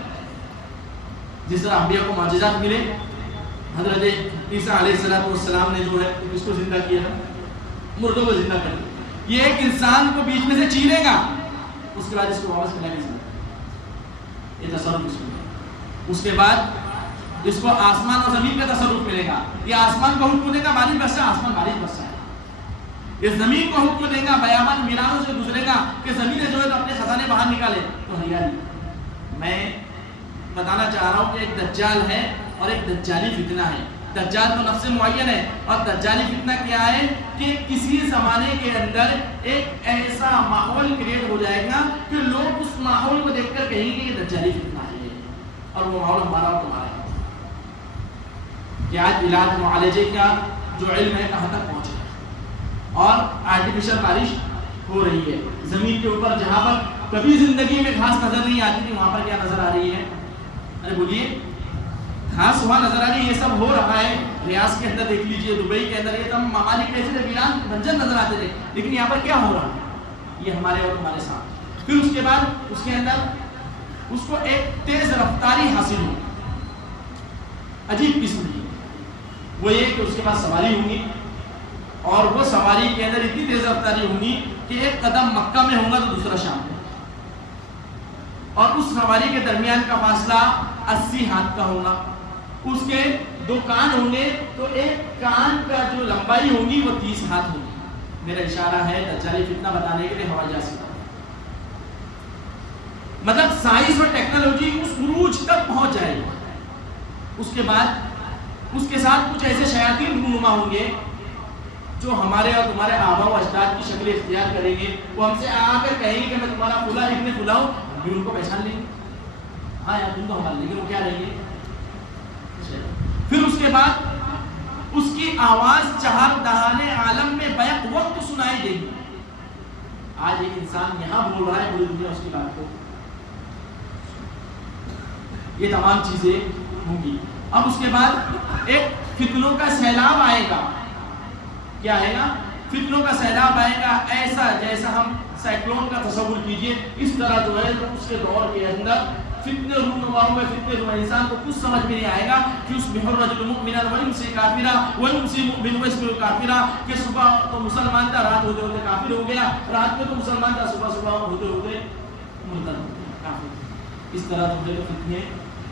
جس طرح انبیاء کو معجزات ملے، حضرت عیسیٰ علیہ السلام نے جو ہے اس کو زندہ کیا تھا، مردوں کو زندہ کر دیا۔ یہ ایک انسان کو بیچ میں سے چیرے گا، اس کے بعد اس کو واپس ملے گا، یہ تصرف اس کو۔ اس کے بعد اس کو آسمان اور زمین کا تصرف ملے گا، یہ آسمان کو حکم دے گا بارش برسا، آسمان بارش برسا ہے، یہ زمین کو حکم دے گا بیابان میدانوں سے گزرے گا کہ زمینیں جو ہے تو اپنے خزانے باہر نکالے تو ہریالی۔ میں بتانا چاہ رہا ہوں کہ ایک دجال ہے اور ایک دجالی فتنہ ہے۔ دجال تو نفس معین ہے، اور دجالی فتنہ کیا ہے کہ کسی زمانے کے اندر ایک ایسا ماحول کریٹ ہو جائے گا کہ لوگ اس ماحول کو دیکھ کر کہیں گے یہ دجالی فتنہ ہے، اور وہ ماحول ہمارا اور تمہارا ہے کہ آج علاج معالجے کا جو علم ہے کہاں تک پہنچے، اور آرٹیفیشل بارش ہو رہی ہے زمین کے اوپر، جہاں پر کبھی زندگی میں گھاس نظر نہیں آتی تھی وہاں پر کیا نظر آ رہی ہے؟ ارے بولیے، گھاس وہاں نظر آ رہی ہے۔ یہ سب ہو رہا ہے ریاض کے اندر، دیکھ لیجئے دبئی کے اندر، یہ تم ممالک کیسے تھے، ویران بنجر نظر آتے تھے، لیکن یہاں پر کیا ہو رہا ہے؟ یہ ہمارے اور تمہارے ساتھ۔ پھر اس کے بعد اس کے اندر اس کو ایک تیز رفتاری حاصل ہو، عجیب قسم کی، وہ یہ کہ اس کے پاس سواری ہوں گی، اور وہ سواری کے اندر اتنی تیز رفتاری ہوں گی کہ ایک قدم مکہ میں ہوگا تو دوسرا شام میں، اور اس سواری کے درمیان کا فاصلہ 80 ہاتھ کا ہوگا، اس کے 2 کان ہوں گے تو ایک کان کا جو لمبائی ہوگی وہ 30 ہاتھ ہوگی۔ میرا اشارہ ہے دجالی فتنہ بتانے کے لیے ہوائی جہاز کا، مطلب سائنس اور ٹیکنالوجی اس عروج تک پہنچ جائے گی۔ اس کے بعد اس کے ساتھ کچھ ایسے شیاطین رونما ہوں گے جو ہمارے اور تمہارے آبا و اجداد کی شکل اختیار کریں گے، وہ ہم سے آ کر کہیں گے کہ میں تمہارا فلاں ابن فلاں ہوں، ہم بھی ان کو پہچان لیں گے، ہاں یار تم تو ہمارے، لیکن وہ کیا رہیں گے؟ پھر اس کے بعد اس کی آواز 4 دہانے عالم میں بیک وقت سنائی دے گی۔ آج ایک انسان یہاں بول رہا ہے، پوری دنیا اس کی بات کو، یہ تمام چیزیں ہوں گی۔ اب اس کے بعد ایک فتنوں کا سیلاب آئے گا، کیا آئے گا؟ فتنوں کا سیلاب آئے گا، ایسا جیسا ہم سائیکلون کا تصور کیجئے، اس طرح جو ہے اس کے دور کے اندر فتنے رونما ہوئے، فتنے رونما، انسان کو کچھ سمجھ میں نہیں آئے گا کہ اس بحر رجل مؤمنا ویمسی کافرا ویمسی مؤمن ویسمل کافرا، کہ صبح تو مسلمان تھا، رات ہوتے ہوتے کافر ہو گیا، رات میں تو مسلمان تھا، صبح صبح ہوتے ہوتے مرتد ہو گیا، کافر۔ اس طرح جو ہے فتنے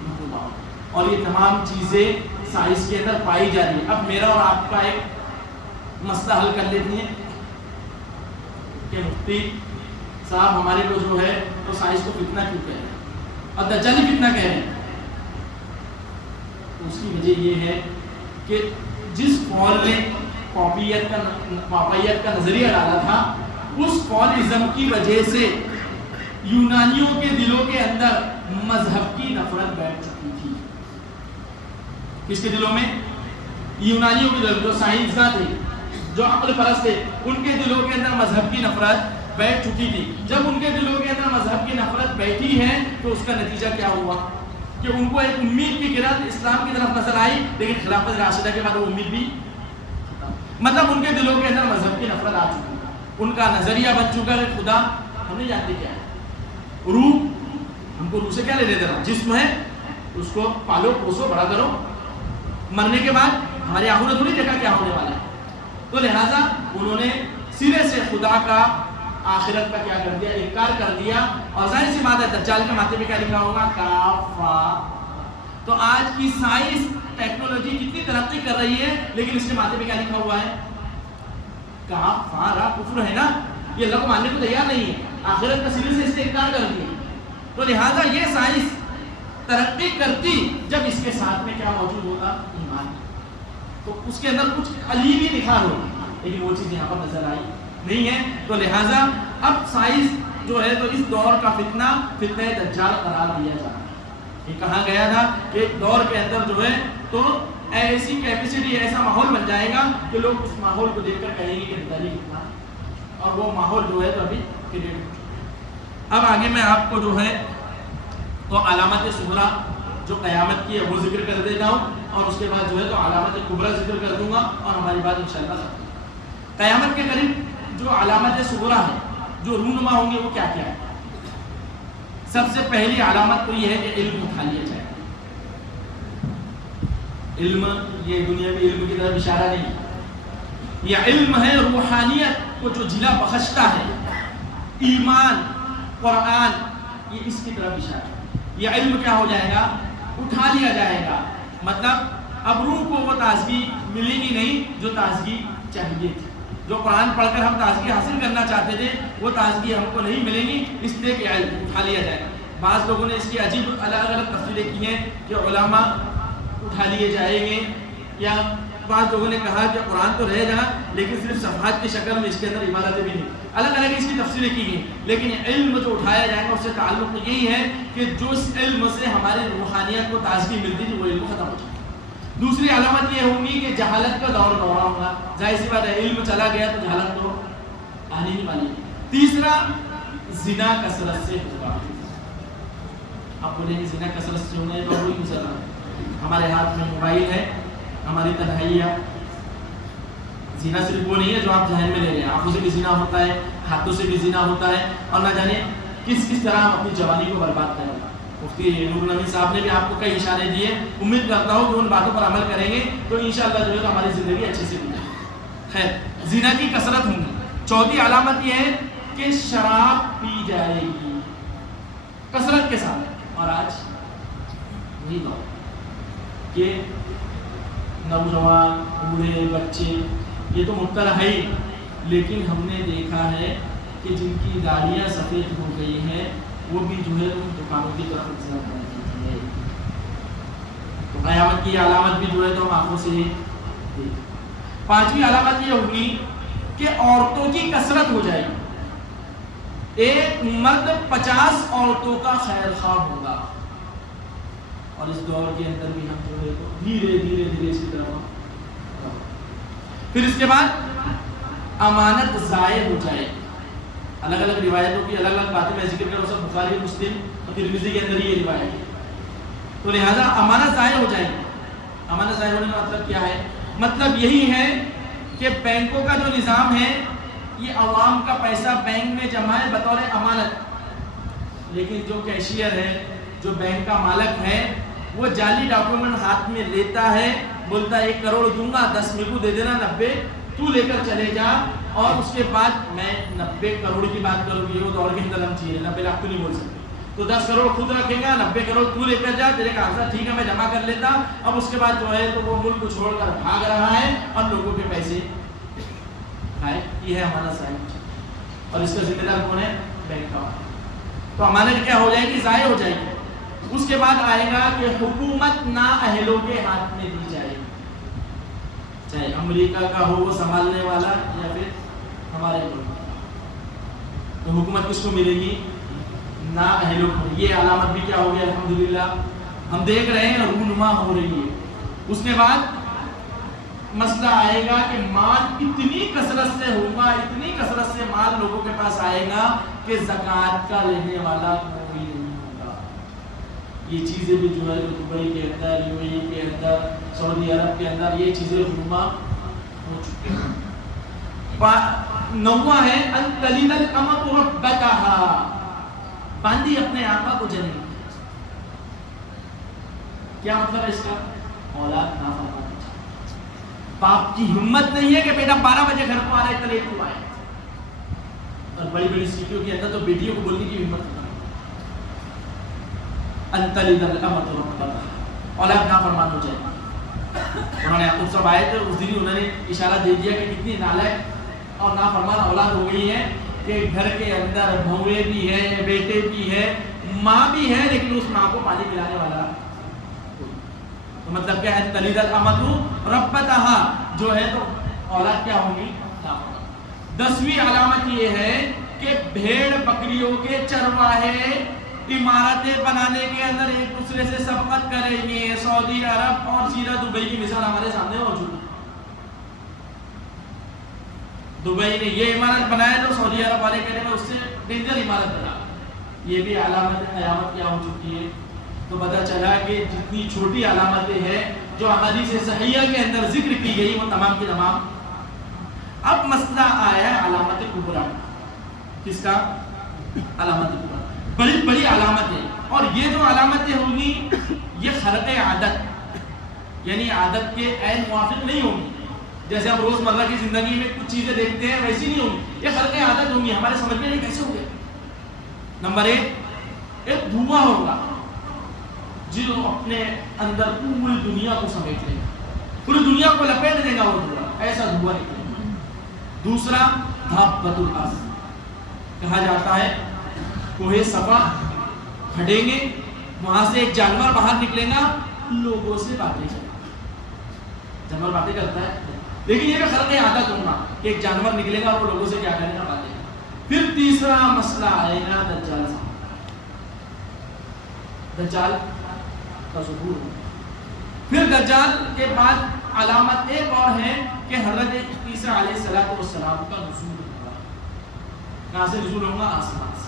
رونما، اور یہ تمام چیزیں سائنس کے اندر پائی جا رہی ہیں۔ اب میرا اور آپ کا ایک مسئلہ حل کر لیتے ہیں کہ مفتی صاحب ہمارے کو جو ہے تو سائنس کو فتنہ کیوں کہہ رہے ہیں اور دجالی فتنہ کہہ رہے ہیں؟ اس کی وجہ یہ ہے کہ جس قول نے پاپائیت کا نظریہ ڈالا تھا، اس قولزم کی وجہ سے یونانیوں کے دلوں کے اندر مذہب کی نفرت بیٹھ چکی تھی۔ کس کے دلوں میں؟ یونانیوں کے دلوں، جو سائنسداں تھے، جو عقل پرست تھے، ان کے دلوں کے اندر مذہب کی نفرت بیٹھ چکی تھی۔ جب ان کے دلوں کے اندر مذہب کی نفرت بیٹھی ہے تو اس کا نتیجہ کیا ہوا کہ ان کو ایک امید کی کرن اسلام کی طرف نظر آئی، لیکن خلافت راشدہ کے بعد وہ امید بھی، مطلب ان کے دلوں کے اندر مذہب کی نفرت آ چکی ہے، ان کا نظریہ بن چکا ہے خدا ہم نہیں جانتے کیا ہے، روح، ہم کو روح سے کیا لے لیتے رہا، جسم ہے اس کو پالو پوسو بڑا کرو، مرنے کے بعد ہماری آنکھوں نے تھوڑی دیکھا کیا ہونے والا ہے، تو لہٰذا انہوں نے سرے سے خدا کا، آخرت کا کیا کر دیا، انکار کر دیا، اور ظاہر سی بات ہے دجال کے ماتھے پہ کیا لکھا ہوگا؟ کافا۔ تو آج کی سائنس ٹیکنالوجی کتنی ترقی کر رہی ہے، لیکن اس کے ماتھے پہ کیا لکھا ہوا ہے؟ کافارا، کفر ہے نا، یہ اللہ کو ماننے کو تیار نہیں ہے، آخرت کا سرے سے اس سے انکار کر دیا، تو لہٰذا یہ سائنس ترقی کرتی جب اس کے ساتھ میں کیا موجود ہوتا؟ ایمان، تو اس کے اندر کچھ علیمی نکھار ہوگی، لیکن وہ چیز یہاں پر نظر آئی نہیں ہے، تو لہٰذا اب سائنس جو ہے تو اس دور کا فتنہ فتنہ دجال قرار دیا جا رہا ہے۔ یہ کہا گیا تھا کہ ایک دور کے اندر جو ہے تو ایسی کیپیسٹی ایسا ماحول بن جائے گا کہ لوگ اس ماحول کو دیکھ کر کہیں گے کہ نتالی کتنا، اور وہ ماحول جو ہے تو ابھی کریٹ۔ اب آگے میں آپ کو جو ہے تو علامت صغریٰ جو قیامت کی ہے وہ ذکر کر دیتا ہوں، اور اس کے بعد جو ہے تو علامت کبریٰ ذکر کر دوں گا، اور ہماری بات انشاءاللہ ختم۔ قیامت کے قریب جو علامت صغریٰ ہے جو رونما ہوں گے وہ کیا کیا ہے؟ سب سے پہلی علامت تو یہ ہے کہ علم اٹھا لیا جائے۔ علم، یہ دنیا میں علم کی طرف اشارہ نہیں، یہ علم ہے روحانیت کو جو جلا بخشتا ہے، ایمان، قرآن، یہ اس کی طرف اشارہ ہے۔ یہ علم کیا ہو جائے گا؟ اٹھا لیا جائے گا، مطلب اب روح کو وہ تازگی ملے گی نہیں جو تازگی چاہیے تھی۔ جو قرآن پڑھ کر ہم تازگی حاصل کرنا چاہتے تھے وہ تازگی ہم کو نہیں ملے گی، اس لیے کہ علم اٹھا لیا جائے گا۔ بعض لوگوں نے اس کی عجیب الگ الگ تفسیریں کی ہیں کہ علماء اٹھا لیے جائیں گے، یا بعض لوگوں نے کہا کہ قرآن تو رہے گا لیکن صرف صفحات کی شکل میں، اس کے اندر عبارتیں بھی نہیں، الگ الگ اس کی تفسیریں کی گئی، لیکن علم جو اٹھایا جائے گا اس سے تعلق یہی ہے کہ جو اس علم سے ہمارے روحانیت کو تازگی ملتی تھی وہ علم ختم ہو جائے۔ دوسری علامت یہ ہوگی کہ جہالت کا دور دورہ ہوگا، ظاہر سی بات ہے علم چلا گیا تو جہالت تو آنے ہی والی۔ تیسرا زنا کثرت سے ہوگا۔ آپ بولیں گے زنا کثرت سے ہونا ہے تو وہی گزر رہا ہے، ہمارے ہاتھ میں موبائل ہے، ہماری تنہائیاں۔ زنا صرف وہ نہیں ہے جو آپ ذہن میں لے رہے ہیں، آنکھوں سے بھی زنا ہوتا ہے، ہاتھوں سے بھی زنا ہوتا ہے، اور نہ جانے کس کس طرح ہم اپنی جوانی کو برباد کریں گے۔ مفتی نور الامین صاحب نے بھی آپ کو کئی اشارے دیے، امید کرتا ہوں کہ ان باتوں پر عمل کریں گے تو انشاءاللہ جو ہے تو ہماری زندگی اچھے سے گزرے گی۔ خیر، زنا کی کثرت ہوگی۔ چوتھی علامت یہ ہے کہ شراب پی جائے گی کثرت کے ساتھ، اور آج وہی دور کہ نوجوان، بوڑھے، بچے یہ تو مبتلا ہے ہی، لیکن ہم نے دیکھا ہے کہ جن کی داڑیاں سفید ہو گئی ہیں وہ بھی جو ہے ان دکانوں کی طرف انتظار کر رہی ہے۔ تو قیامت کی علامت بھی جو ہے تو ہم آنکھوں سے دیکھیں۔ پانچویں علامت یہ ہوگی کہ عورتوں کی کثرت ہو جائے گی۔ ایک مرد 50 عورتوں کا خیر خواہ ہوگا، اور اس دور کے اندر بھی ہم جو ہے تو دھیرے دھیرے دھیرے اسی طرح۔ پھر اس کے بعد امانت ضائع ہو جائے گی۔ الگ الگ روایتوں کی الگ الگ باتیں میں ذکر کر رہا ہوں، سب بخاری، مسلم اور ترمذی کے اندر یہ روایت ہے، تو لہذا امانت ضائع ہو جائے گی۔ امانت ضائع ہونے کا مطلب کیا ہے؟ مطلب یہی ہے کہ بینکوں کا جو نظام ہے یہ عوام کا پیسہ بینک میں جمع ہے بطور امانت، لیکن جو کیشیئر ہے، جو بینک کا مالک ہے، وہ جعلی ڈاکومنٹ ہاتھ میں لیتا ہے، بولتا ہے 1 کروڑ دوں گا، 10 میرے کو دے دینا، 90 تو لے کر چلے جا، اور اس کے بعد میں 90 کروڑ کی بات کروں گی، وہ دور کے اندر ہم چاہیے 90 لاکھ تو نہیں بول سکتے، تو 10 کروڑ خود رکھے گا، 90 کروڑ تو لے کر جا، تیرے کاغذات ٹھیک ہے میں جمع کر لیتا، اب اس کے بعد جو ہے تو وہ ملک کو چھوڑ کر بھاگ رہا ہے اور لوگوں کے پیسے کھائے۔ یہ ہے امانت ضائع، اور اس کا ذمہ دار کون ہے؟ بینک کا۔ تو امانت کیا ہو جائے گی؟ ضائع ہو جائے گی۔ اس کے بعد آئے گا کہ حکومت نااہلوں کے ہاتھ میں دی جائے گی، چاہے امریکہ کا ہو وہ سنبھالنے والا یا پھر ہمارے ملک، تو حکومت کس کو ملے گی؟ نااہلوں کو۔ یہ علامت بھی کیا ہو گیا؟ الحمدللہ ہم دیکھ رہے ہیں رونما ہو رہی ہے۔ اس کے بعد مسئلہ آئے گا کہ مال اتنی کثرت سے ہوگا، اتنی کثرت سے مال لوگوں کے پاس آئے گا کہ زکوٰۃ کا لینے والا کوئی نہیں ہوگا۔ یہ چیزیں بھی جو ہے دبئی کے اندر، یو اے ای کے اندر، سعودی عرب کے اندر یہ چیزیں رونما ہو چکی ہیں۔ 9واں ہے ان تلد الامۃ ربتها، باندھی اپنے آقا کو جنم۔ کیا مطلب ہے اس کا؟ اولاد نافرمان، باپ کی ہمت نہیں ہے کہ بیٹا 12 بجے گھر کو آ رہا ہے اتنا لیٹ ہوا ہے، اور بڑی بڑی سٹیوں کے اندر تو بیٹیوں کو بولنے کی ہمت نہیں۔ ان تلد الامۃ ربتها، اولاد نافرمان ہو جائے۔ انہوں نے یعقوب صاحب آئے تھے اس دن انہوں نے اشارہ دے دیا کہ کتنی نالائق اور نافرمان اولاد ہو گئی ہے کہ گھر کے اندر بہویں بھی ہیں، بیٹے بھی ہیں، ماں بھی ہے، لیکن اس ماں کو پانی پلانے والا، تو مطلب کیا ہے؟ تلد الامۃ ربتها، جو ہے تو اولاد کیا ہوگی؟ 10ویں علامت یہ ہے کہ بھیڑ بکریوں کے چرواہے عمارتیں بنانے کے اندر ایک دوسرے سے سبقت کریں گے. سعودی عرب اور سیدھا دبئی کی مثال ہمارے سامنے موجود ہے. دبئی نے یہ عمارت بنایا تو سعودی عرب والے کہنے میں اس سے ڈینجر عمارت بنا. یہ بھی علامت قیامت کیا ہو چکی ہے. تو پتہ چلا کہ جتنی چھوٹی علامتیں ہیں جو احادیث صحیحہ کے اندر ذکر کی گئی وہ تمام کی تمام. اب مسئلہ آیا ہے علامت کبریٰ. کس کا؟ علامت کبریٰ. بڑی بڑی علامتیں. اور یہ جو علامتیں ہوں گی یہ خرق عادت یعنی عادت کے عین موافق نہیں ہوں گی. جیسے ہم روز مرہ کی زندگی میں کچھ چیزیں دیکھتے ہیں ویسی نہیں ہوں گی. یہ خرق عادت ہوں گی. ہمارے سمجھ میں نہیں کیسے ہو گئے. نمبر ایک دھواں ہوگا جو اپنے اندر پوری دنیا کو سمیٹ لے گا, پوری دنیا کو لپیٹ دے گا. وہ دھواں ایسا دھواں نکلے گا. دوسرا دھابۃ الارض کہا جاتا ہے. کوہ صفا کھڑیں گے, وہاں سے ایک جانور باہر نکلے گا, لوگوں سے باتیں کرے گا. جانور باتیں کرتا ہے لیکن یہ بھی خرق عادت ہوگا کہ ایک جانور نکلے گا اور وہ لوگوں سے کیا کرے گا؟ باتیں. پھر تیسرا مسئلہ آئے گا دجال. دجال کا ظہور ہوگا. پھر دجال کے بعد علامت ایک اور ہے کہ حضرت عیسیٰ علیہ السلام کا نزول ہوگا. کہاں سے نزول ہوگا؟ آسمان سے.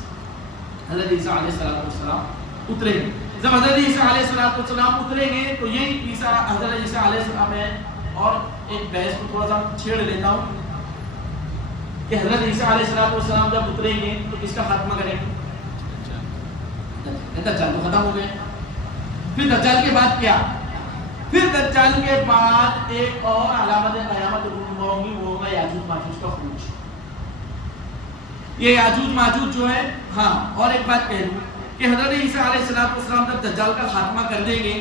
حضرت عیسیٰ علیہ السلام اتریں گے. جب حضرت عیسیٰ علیہ السلام اتریں گے تو یہ حضرت عیسیٰ علیہ السلام ہے. اور ایک بحث کو تھوڑا سا چھیڑ لیتا ہوں کہ حضرت عیسیٰ علیہ السلام جب اتریں گے تو کس کا خاتمہ کریں گے؟ دجال تو ختم ہو گئے. پھر دجال کے بعد کیا؟ پھر دجال کے بعد ایک اور علامت قیامت ہوگی, وہ ہوگا یاجوج ماجوج کا خروج. یہ یاجوج ماجوج جو ہے, ہاں اور ایک بات کہہ دوں کہ حضرت عیسیٰ علیہ السلام جب دجال کا خاتمہ کر دیں گے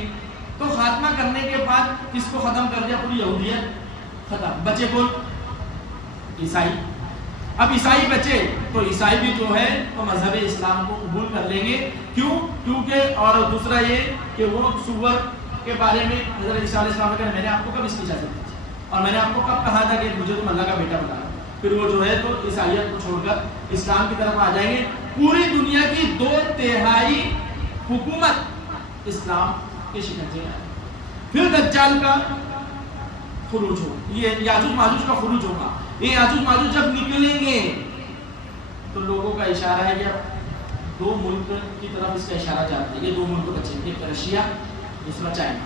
تو خاتمہ کرنے کے بعد کس کو ختم کر دیا؟ پوری یہودیت ختم. بچے کون؟ عیسائی. اب عیسائی بچے تو عیسائی بھی جو ہے وہ مذہب اسلام کو قبول کر لیں گے. کیوں؟ کیونکہ اور دوسرا یہ کہ وہ سور کے بارے میں حضرت عیسیٰ علیہ السلام نے کہا میں نے آپ کو کب اس کی اجازت دی اور میں نے آپ کو کب کہا تھا کہ مجھے تم اللہ کا بیٹا بنا. پھر وہ جو ہے تو عیسائیت کو چھوڑ کر اسلام کی طرف آ جائیں گے. پوری دنیا کی 2/3 حکومت اسلام کے شکنجے میں. پھر دجال کا خروج ہوگا. یہ یاجوج ماجوج کا خروج ہوگا. یہ یاجوج ماجوج جب نکلیں گے تو لوگوں کا اشارہ ہے کہ 2 ملک کی طرف اس کا اشارہ جاتا ہے. یہ 2 ملک بچیں گے, ایک رشیا دوسرا چائنا.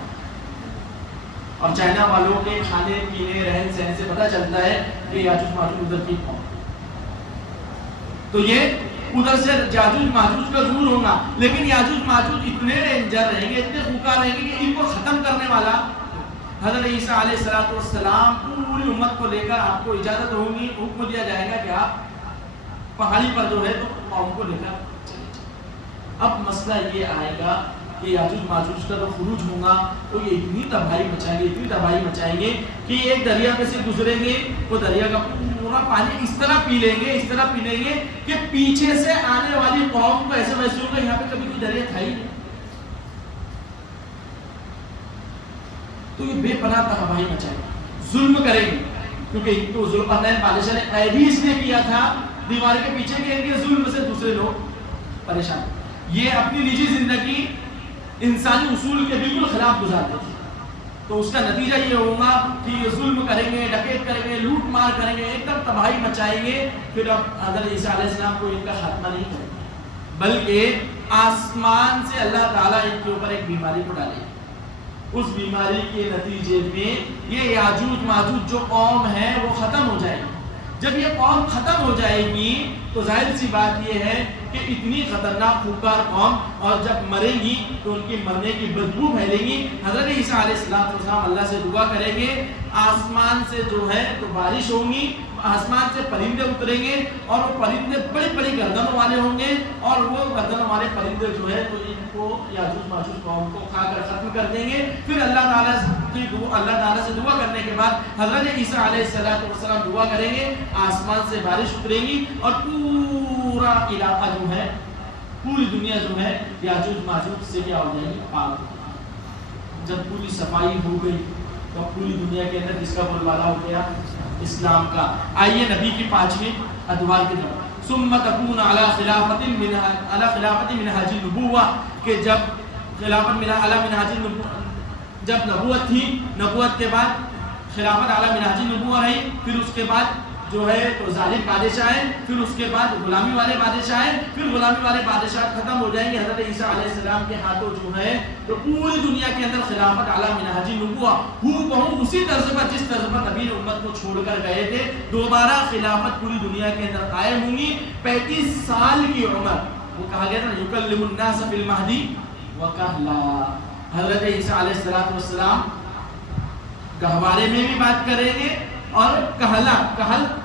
اور چائنا والوں کے کھانے پینے رہن سہن سے پتہ چلتا ہے کہ یاجوج ماجوج ادھر کی قوم. تو یہ ادھر سے یاجوج ماجوج کا ظہور ہوگا. لیکن یاجوج ماجوج اتنے ڈینجر رہیں گے, اتنے خوکار رہیں گے کہ ان کو ختم کرنے والا حضرت عیسیٰ علیہ السلام پوری امت کو لے کر آپ کو اجازت ہوگی, حکم دیا جائے گا کہ آپ پہاڑی پر جو ہے تو قوم کو لے کر چلے جائیں. اب مسئلہ یہ آئے گا کہ یاجوج ماجوج کا جو خروج ہوگا تو یہ اتنی تباہی مچائیں گے کہ ایک دریا میں سے گزریں گے, وہ دریا کا پورا پانی اس طرح پی لیں گے کہ پیچھے سے آنے والی قوم کو ایسے محسوس ہوگا یہاں پہ کبھی کوئی دریا تھا ہی نہیں. تو یہ بے پناہ تباہی مچائے گا. ظلم کریں گے کیونکہ تو ظلم بادشاہ نے قید ہی اس نے کیا تھا دیوار کے پیچھے کے ان کے ظلم سے دوسرے لوگ پریشان. یہ اپنی نجی زندگی انسانی اصول کے بالکل خلاف گزارتے تھے. تو اس کا نتیجہ یہ ہوگا کہ یہ ظلم کریں گے, ڈکیت کریں گے, لوٹ مار کریں گے, ایک دم تباہی مچائیں گے. پھر اب حضرت عیسیٰ علیہ السلام کو ان کا خاتمہ نہیں کریں گے بلکہ آسمان سے اللہ تعالیٰ ان کے اوپر ایک بیماری کو ڈالے گا. اس بیماری کے نتیجے میں یہ یاجوج ماجوج جو قوم ہے وہ ختم ہو جائے گی. جب یہ قوم ختم ہو جائے گی تو ظاہر سی بات یہ ہے کہ اتنی خطرناک خوکار قوم اور جب مرے گی تو ان کی مرنے کی بدبو پھیلے گی. حضرت عیسیٰ علیہ السلام اللہ سے دعا کریں گے, آسمان سے جو ہے تو بارش ہوگی, آسمان سے پرندے اتریں گے اور وہ پرندے بڑی بڑی گردنوں والے ہوں گے اور وہ گردنوں والے پرندے جو ہے تو ان کو یاجوج ماجوج قوم کو کھا کر ختم کر دیں گے. پھر اللہ تعالیٰ سے دعا کرنے کے بعد حضرت عیسیٰ علیہ السلام دعا کریں گے, آسمان سے بارش اترے گی اور پورا علاقہ جو ہے, پوری دنیا جو ہے یاجوج ماجوج سے کیا ہو جائے گی؟ پاک. جب پوری صفائی ہو گئی تو پوری دنیا کے اندر کس کا بول بالا ہو گیا؟ اسلام کا. آئیے نبی کی 5ویں ادوار کی طرف. ثم تكون على خلافت منہاج النبوہ، کہ جب خلافت جب نبوت تھی، نبوت کے بعد خلافت اعلیٰ منہاج النبوہ رہی، پھر اس کے بعد جو ہے تو ظالم بادشاہ ہے، پھر اس کے بعد غلامی والے بادشاہ ہیں، پھر غلامی والے بادشاہ ختم ہو جائیں گے حضرت عیسیٰ علیہ السلام کے ہاتھوں جو ہے تو پوری دنیا کے اندر خلافت اعلیٰ منہاج النبوہ ہو بہو اسی طرز پر جس طرز پر نبی نے امت کو چھوڑ کر گئے تھے دوبارہ خلافت پوری دنیا کے اندر قائم ہوں گی۔ 35 سال کی عمر، وہ کہا گیا نا یکلم الناس فی المہدی وکہلا، حضرت عیسیٰ علیہ السلام گہوارے میں بھی بات کریں گے اور کہلت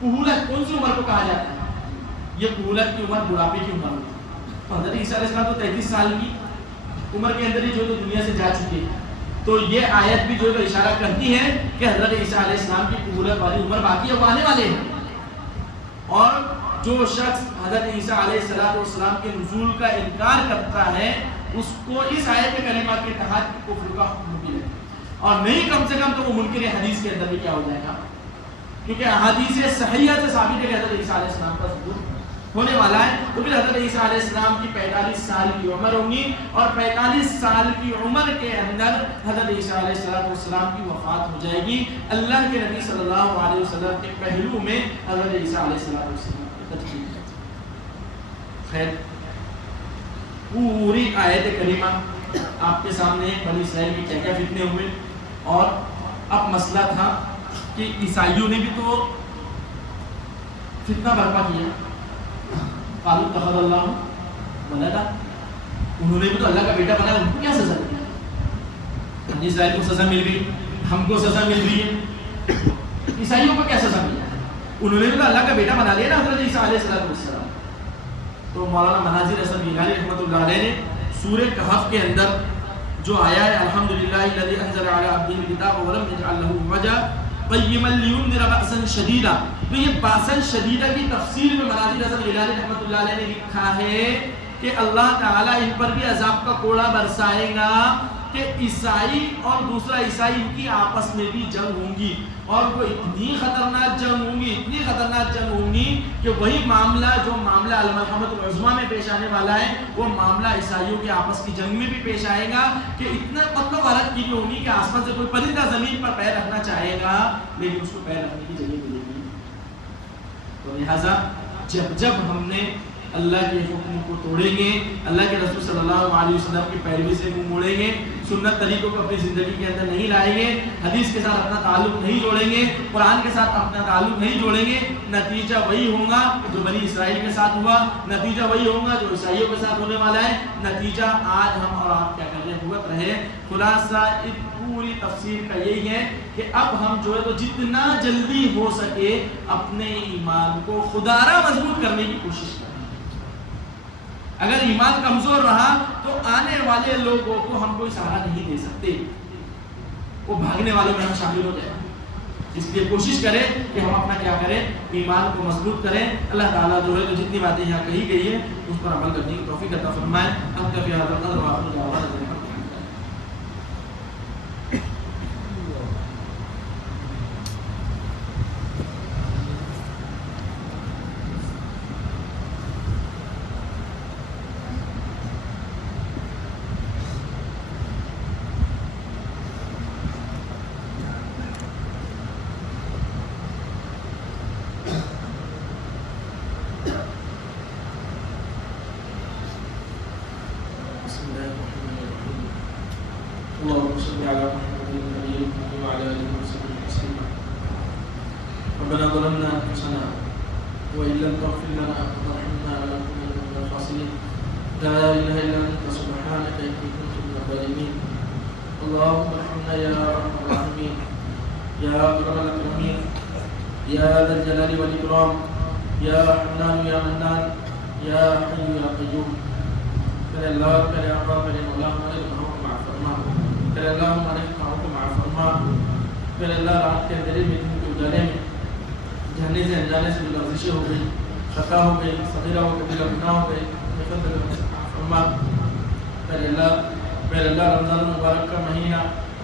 کون سی عمر کو کہا جاتا ہے؟ یہ کہولت کی عمر بڑھاپے کی عمر ہوتی ہے۔ حضرت عیسیٰ علیہ السلام تو 33 سال کی عمر کے اندر ہی جو دنیا سے جا چکے ہیں، تو یہ آیت بھی جو اشارہ کرتی ہے کہ حضرت عیسیٰ علیہ السلام کی کہولت والی عمر باقی اب آنے والے ہیں۔ اور جو شخص حضرت عیسیٰ علیہ السلام کے نزول کا انکار کرتا ہے اس کو اس آیت کریمہ کے تحت کفر کا حکم بھی ہے، اور نہیں کم سے کم تو وہ منکر حدیث کے اندر بھی کیا ہو جائے گا، کیونکہ احادیث صحیحہ سے ثابت ہے کہ حضرت عیسیٰ علیہ السلام کا ظہور ہونے والا ہے۔ تو پھر حضرت عیسیٰ علیہ السلام کی 45 سال کی عمر ہوگی، اور 45 سال کی عمر کے اندر حضرت عیسیٰ علیہ السلام کی وفات ہو جائے گی۔ اللہ کے نبی صلی اللہ علیہ وسلم کے پہلو میں حضرت عیسیٰ علیہ السلام کی تدفین ہے۔ خیر، پوری آیت کریمہ آپ کے سامنے بنی اسرائیل میں کیا کیا فتنے ہوئے، اور اب مسئلہ تھا کہ عیسائیوں نے بھی تو فتنہ برپا کیا، قالوا اتخذ اللہ ولدا، انہوں نے بھی تو اللہ کا بیٹا بنایا، ان کو کیا سزا دی؟ بنی اسرائیل کو سزا مل گئی، ہم کو سزا مل رہی ہے، عیسائیوں کو کیا سزا ملی؟ انہوں نے بھی تو اللہ کا بیٹا بنا لیا نا حضرت عیسیٰ علیہ السلام۔ تو مولانا مناظر حسن گیلانی رحمۃ اللہ علیہ نے سورہ کہف کے اندر جو آیا ہے الحمدللہ الذی انزل علی عبدہ الکتاب ولم یجعل له عوجا قیما لینذر بأسا شدیدا، تو یہ بأسا شدیدا کی تفسیر میں مناظر حسن گیلانی رحمۃ اللہ علیہ نے لکھا ہے کہ اللہ تعالیٰ ان پر بھی عذاب کا کوڑا برسائے گا کہ عیسائی اور دوسرا عیسائی ان کی آپس میں بھی جنگ ہوں گی، اور وہ اتنی خطرناک جنگ ہوں گی، اتنی خطرناک جنگ ہوں گی کہ وہی معاملہ جو معاملہ الملحمۃ العظمیٰ میں پیش آنے والا ہے وہ معاملہ عیسائیوں کے آپس کی جنگ میں بھی پیش آئے گا، کہ اتنا قتل و غارت کی ہوگی کہ آسمان سے کوئی پرندہ زمین پر پیر رکھنا چاہے گا لیکن اس کو پیر رکھنے کی جگہ ملے گی۔ تو لہٰذا جب ہم نے اللہ کے حکم کو توڑیں گے، اللہ کے رسول صلی اللہ علیہ وسلم کی پیروی سے منہ موڑیں گے، سنت طریقوں کو اپنی زندگی کے اندر نہیں لائیں گے، حدیث کے ساتھ اپنا تعلق نہیں جوڑیں گے، قرآن کے ساتھ اپنا تعلق نہیں جوڑیں گے، نتیجہ وہی ہوگا جو بنی اسرائیل کے ساتھ ہوا، نتیجہ وہی ہوگا جو عیسائیوں کے ساتھ ہونے والا ہے، نتیجہ آج ہم اور آپ کیا کر رہے ہیں، بھگت رہے۔ خلاصہ اس پوری تفسیر کا یہی ہے کہ اب ہم جو ہے تو جتنا جلدی ہو سکے اپنے ایمان کو خدارہ مضبوط کرنے کی کوشش کریں۔ اگر ایمان کمزور رہا تو آنے والے لوگوں کو ہم کوئی سہارا نہیں دے سکتے، وہ بھاگنے والوں میں ہم شامل ہو جائیں۔ اس لیے کوشش کریں کہ ہم اپنا کیا کریں، ایمان کو مضبوط کریں۔ اللہ تعالیٰ جو ہے تو جتنی باتیں یہاں کہی گئی ہے اس پر عمل کرنے کی توفیق عطا فرمائے۔ اللهم صل على محمد النبي الكريم وعلى اله وصحبه وسلم. ربنا ظلمنا انفسنا وان لم تغفر لنا وترحمنا لنكونن من الخاسرين. لا اله الا انت سبحانك اني كنت من الظالمين. اللهم ارحمنا يا ارحم الراحمين يا اكرم الاكرمين يا ذا الجلال والاكرام يا حنان يا منان يا حي يا قيوم. کرے اللہ کرے آقا کرے مولا ہمارے گناہوں کو معاف فرما، کرے اللہ ہمارے گناہوں کو معاف فرما، کرے اللہ رات کے اندھیرے میں دن کے اجالے میں جانے سے انجانے سے جو لغزشیں ہو گئی، خطا ہو گئی، صغیرہ ہو گئی، گناہ ہو گئی، معاف فرما۔ کرے اللہ رمضان المبارک کا مہینہ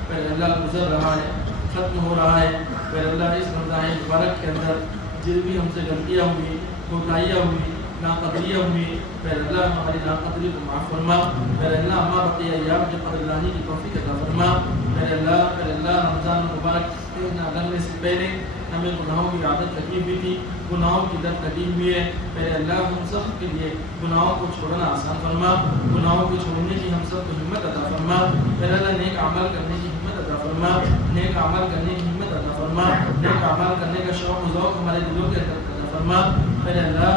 کرے اللہ گزر رہا ہے، ختم ہو رہا ہے، کرے اللہ اس رمضان مبارک کے اندر جو بھی ہم سے غلطیاں ہوئی کوتاہیاں ہوئی ناقدریاں ہوئی پھر اللہ ہماری ناقدری کو معاف فرما پھر اللہ ہمارا بقیہ ایام کے قدر لانے کی توفیق عطا فرما پھر اللہ رمضان مبارک لگنے سے پہلے ہمیں گناہوں کی عادت لگی ہوئی تھی گناہوں کی لت لگی ہوئی ہے پھر اللہ ہم سب کے لیے گناہوں کو چھوڑنا آسان فرما گناہوں کو چھوڑنے کی ہم سب کو ہمت عطا فرما پھر اللہ نیک عمل کرنے کی ہمت عطا فرما نیک عمل کرنے کی ہمت عطا فرما نیک عمل کرنے کا شوق و ذوق ہمارے دلوں کے اندر عطا فرما پھر اللہ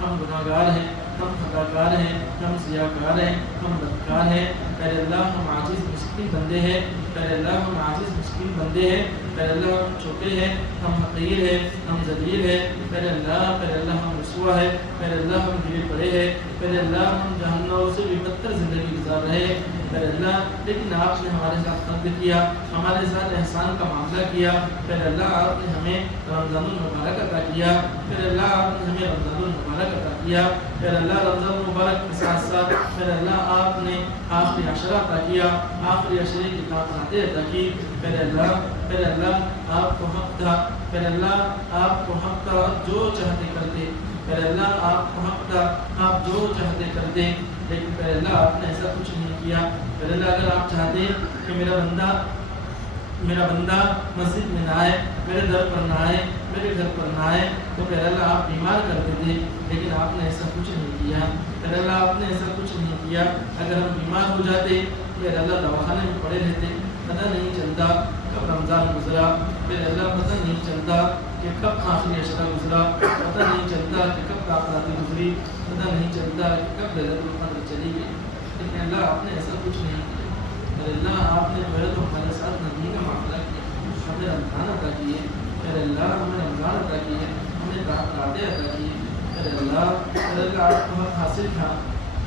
ہم گناہگار ہیں ہم خطاکار ہیں ہم سیاکار ہیں ہم بدکار ہیں پھر اللہ ہم عاجز مسکین بندے ہیں پھر اللہ ہم عاجز مسکین بندے ہیں پھر اللہ ہم چھوٹے ہیں ہم حقیر ہیں ہم ذلیل ہیں پھر اللہ ہم رسوا ہے پھر اللہ ہم گرے پڑے ہیں پھر اللہ ہم جہنم سے بھی بدتر زندگی گزار رہے ہیں پھر اللہ لیکن آپ نے ہمارے ساتھ فضل کیا ہمارے ساتھ احسان کا معاملہ کیا پھر اللہ آپ نے ہمیں رمضان المبارک عطا کیا پھر اللہ آپ نے ہمیں رمضان المبارک عطا کیا پھر اللہ رمضان المبارک کے ساتھ ساتھ پھر اللہ آپ نے آخری عشرہ عطا کیا آخری عشرے کی طاقتیں عطا کی پھر اللہ آپ کو حق تھا پھر اللہ آپ کو حق تھا جو چاہتے کرتے پھر اللہ آپ کو حق تھا آپ جو چاہتے کرتے لیکن پھر اللہ آپ نے ایسا کچھ نہیں کیا پھر اللہ اگر آپ چاہتے کہ میرا بندہ مسجد میں نہ آئے میرے در پر نہ آئے میرے گھر پر نہ آئے تو پھر اللہ آپ بیمار کرتے تھے لیکن آپ نے ایسا کچھ نہیں کیا پھر اللہ آپ نے ایسا کچھ نہیں کیا اگر ہم بیمار ہو جاتے پھر اللہ دواخانے میں پڑے رہتے پتہ نہیں چلتا کب رمضان گزرا پھر اللہ پتہ نہیں چلتا کہ کب آخری عشرہ گزرا پتہ نہیں چلتا کہ کب طاقت گزری پتہ نہیں چلتا کہ کب لیلۃ القدر چلی گئی لیکن اللہ آپ نے ایسا کچھ نہیں کیا پھر اللہ آپ نے جو ہے تو ہمارے ساتھ نبی کا معاملہ کیا ہمیں رمضان عطا کیے پھر اللہ ہمیں رمضان عطا کیے ہمیں راتیں عطا کیے پھر اللہ آپ کو حق حاصل تھا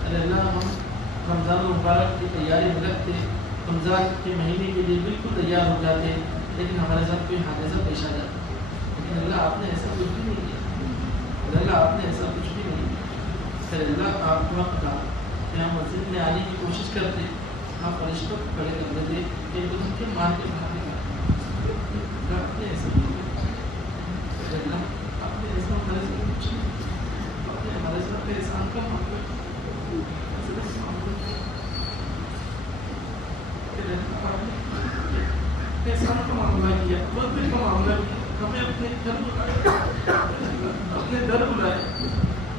پھر اللہ ہم رمضان المبارک کی تیاری میں لگتے رمضان کے مہینے کے لیے بالکل تیار ہو جاتے لیکن ہمارے ساتھ کوئی حادثہ پیش آ جاتا لیکن اللہ آپ نے ایسا کچھ بھی نہیں کیا پھر اللہ آپ نے ایسا کچھ بھی نہیں کیا پھر اللہ آپ کو وقت تھا کہ ہم مسجد میں آنے کی کوشش کرتے آپ فرشتوں کو کھڑے کر دیتے کہ دوسرے کے مار کے باہر نکالتے آپ نے ایسا پھر اللہ آپ نے ایسا ہمارے ساتھ کچھ نہیں آپ نے ہمارے ساتھ احسان کا معاملہ احسان کا معاملہ کیا بدل کا معاملہ کیا ہمیں اپنے گھر بلایا اپنے در بلایا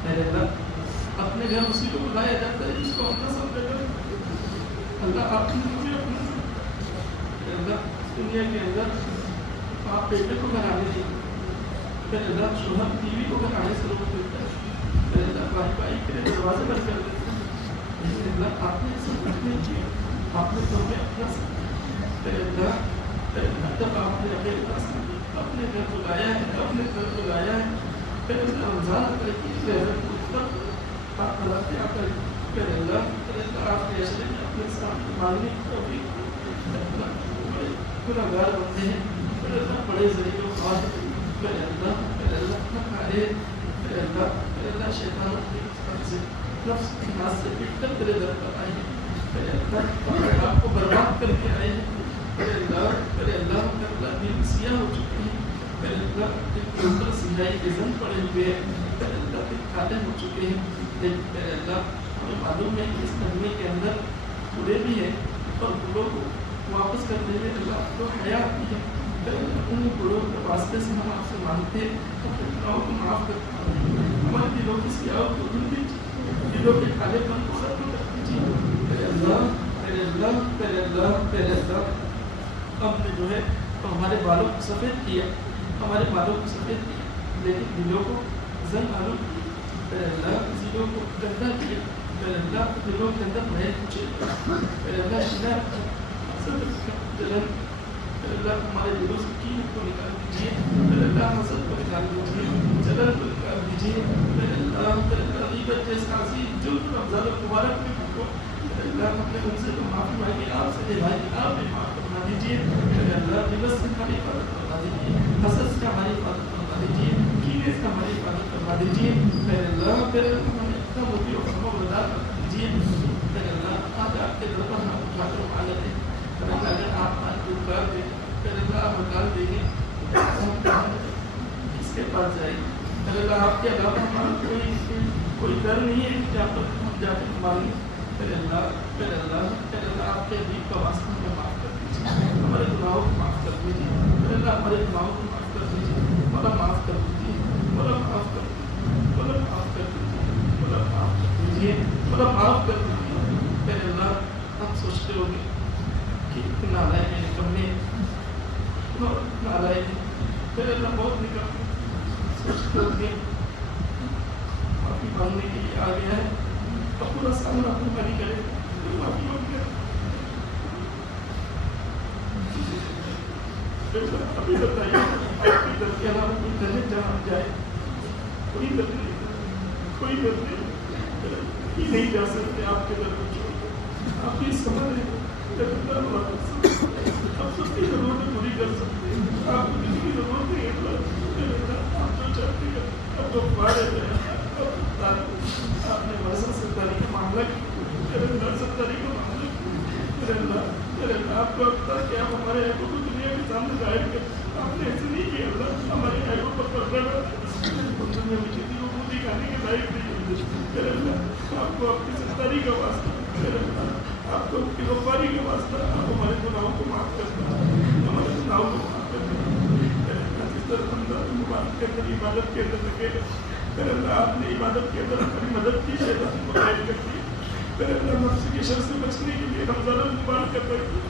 میرے اللہ اپنے گھر اسی کو بلایا جاتا ہے جس کو اپنا سب جگہ اللہ آپ کی مجھے اپنا اللہ دنیا کے اندر آپ بیٹے کو گھر آنے دیں پھر اللہ شوہر بیوی کو گھر آنے سے روک دیتا ہے پھر اللہ بھائی بھائی کے دروازے بند کر دیتا ہے لیکن اللہ آپ نے ایسا کچھ نہیں کیا آپ نے تو ہمیں اپنا پھر اللہ جب آپ نے اپنے گھر بلایا ہے پھر رمضان آپ بلاتے آ کر پھر اللہ آپ کے عشرے میں اپنے سامنے مانگنے کی توفیق گناہگار بنتے ہیں پھر اللہ بڑے ذریعے و خاص پھر اللہ اپنا کھائے پھر اللہ شیطان سے نفس کی ہاتھ سے پٹ کر تیرے در پر آئے پھر اللہ آپ کو برباد کر کے آئے ہیں پھر اللہ بھی سیاہ ہو چکے ہیں پھر اللہ کے اوپر سیاہی کے زن پڑے ہوئے ہیں پھر اللہ کے کھاتے ہو چکے ہیں لیکن پھر اللہ ہمیں معلوم ہے کہ اس مہینے کے اندر برے بھی ہیں اور بروں کو واپس کرنے میں اللہ کو حیات بھی ہے پھر ان بروں کے واسطے سے ہم آپ سے مانگتے ہیں اپنے گناہوں کو معاف کرتے ہیں ہمارے دلوں کی سیاہوں کو دھل دیجیے دلوں کے کالے پن کو ختم کر دیجیے پھر اللہ ہم نے جو ہے ہمارے بالوں کو سفید کیا لیکن دلوں کو زن آلو پھر اللہ دلوں کو گندا کیا پھر اللہ دلوں کے اندر محل پوچھے پھر اللہ شنا جلن پھر اللہ ہمارے دلوں سے کینہ کو نکال دیجیے پھر اللہ حسد کو نکال دیجیے جلن کو نکال دیجیے پھر اللہ غیبت جیسا عظیم جرم رمضان المبارک میں کو اللہ اپنے ان سے تو معافی مانگے آپ سے بھائی آپ بھی معاف فرما دیجیے اللہ دلس سے ہماری حفاظت فرما دیجیے حسد سے ہماری حفاظت فرما دیجیے کینے سے ہماری حفاظت فرما دیجیے پھر ہمیں اپنا موتی اور فرما بردار فرما دیجیے پھر اللہ آج آپ کے در پر ہم اٹھا کر اٹھا لیتے ہیں پھر اللہ اگر آپ آج کو کر دیں پھر اللہ آپ نکال دیں گے کس کے پاس جائے گی؟ اللہ آپ کے علاوہ ہمارا کوئی ڈر نہیں ہے کہ آپ ہم جا کے مانگیں. اللہ آپ کے حبیب کا واسطہ ہمیں معاف کر دیجیے, ہمارے گناہوں کو معاف کر دیجیے. اللہ ہمارے گناہوں کو معاف کر دیجیے, مولا معاف کر دیجیے, مولا معاف کر دیجیے, مولا معاف کر دیجیے, مولا معاف کر دیجیے, مولا معاف کر دیجیے. اللہ ہم سوچتے ہوں گے کہ نالائق ہیں, نکمے نالائق ہیں, اللہ بہت نکمے سوچتے ہوں گے. معافی مانگنے کے لیے آ گیا ہے, اب پورا سامنا اپنی باری کرے, معافی مانگ گیا. ابھی بتائیے آپ کی در کے علاوہ کوئی جنت جہاں جائے, کوئی در نہیں, کوئی در نہیں, نہیں جا سکتے آپ کے در کو چھوڑ. آپ کی سمجھ ہے آپ سب کی ضرورتیں پوری کر سکتے ہیں, آپ کو کسی کی ضرورت نہیں ہے. آپ جو چاہتے ہیں اب جو فارغ ہے, آپ نے مرسل ستاری کا معاملہ کیا, ستاری کا معاملہ کیا. آپ کو اب تک کہ آپ ہمارے ایگو کو دنیا کے سامنے ظاہر کر, آپ نے ایسے نہیں کیا. اللہ ہمارے ایگو پر پردہ ڈالا, میں کسی کو منہ دکھانے کے لائق نہیں ہے. اللہ آپ کو آپ کی ستاری کا واسطہ, آپ کو آپ کی غفاری کا واسطہ, آپ ہمارے گناہوں کو معاف کرنا, ہمارے گناہوں کو معاف کرنا. جس طرح ہم مبارک کے اندر عبادت کے اندر لگے, اللہ آپ نے عبادت کے اندر اپنی مدد کی, شیطان کو قائد کر دیا. اللہ نفس کے شر سے بچنے کے لیے رمضان المبارک کر رکھی.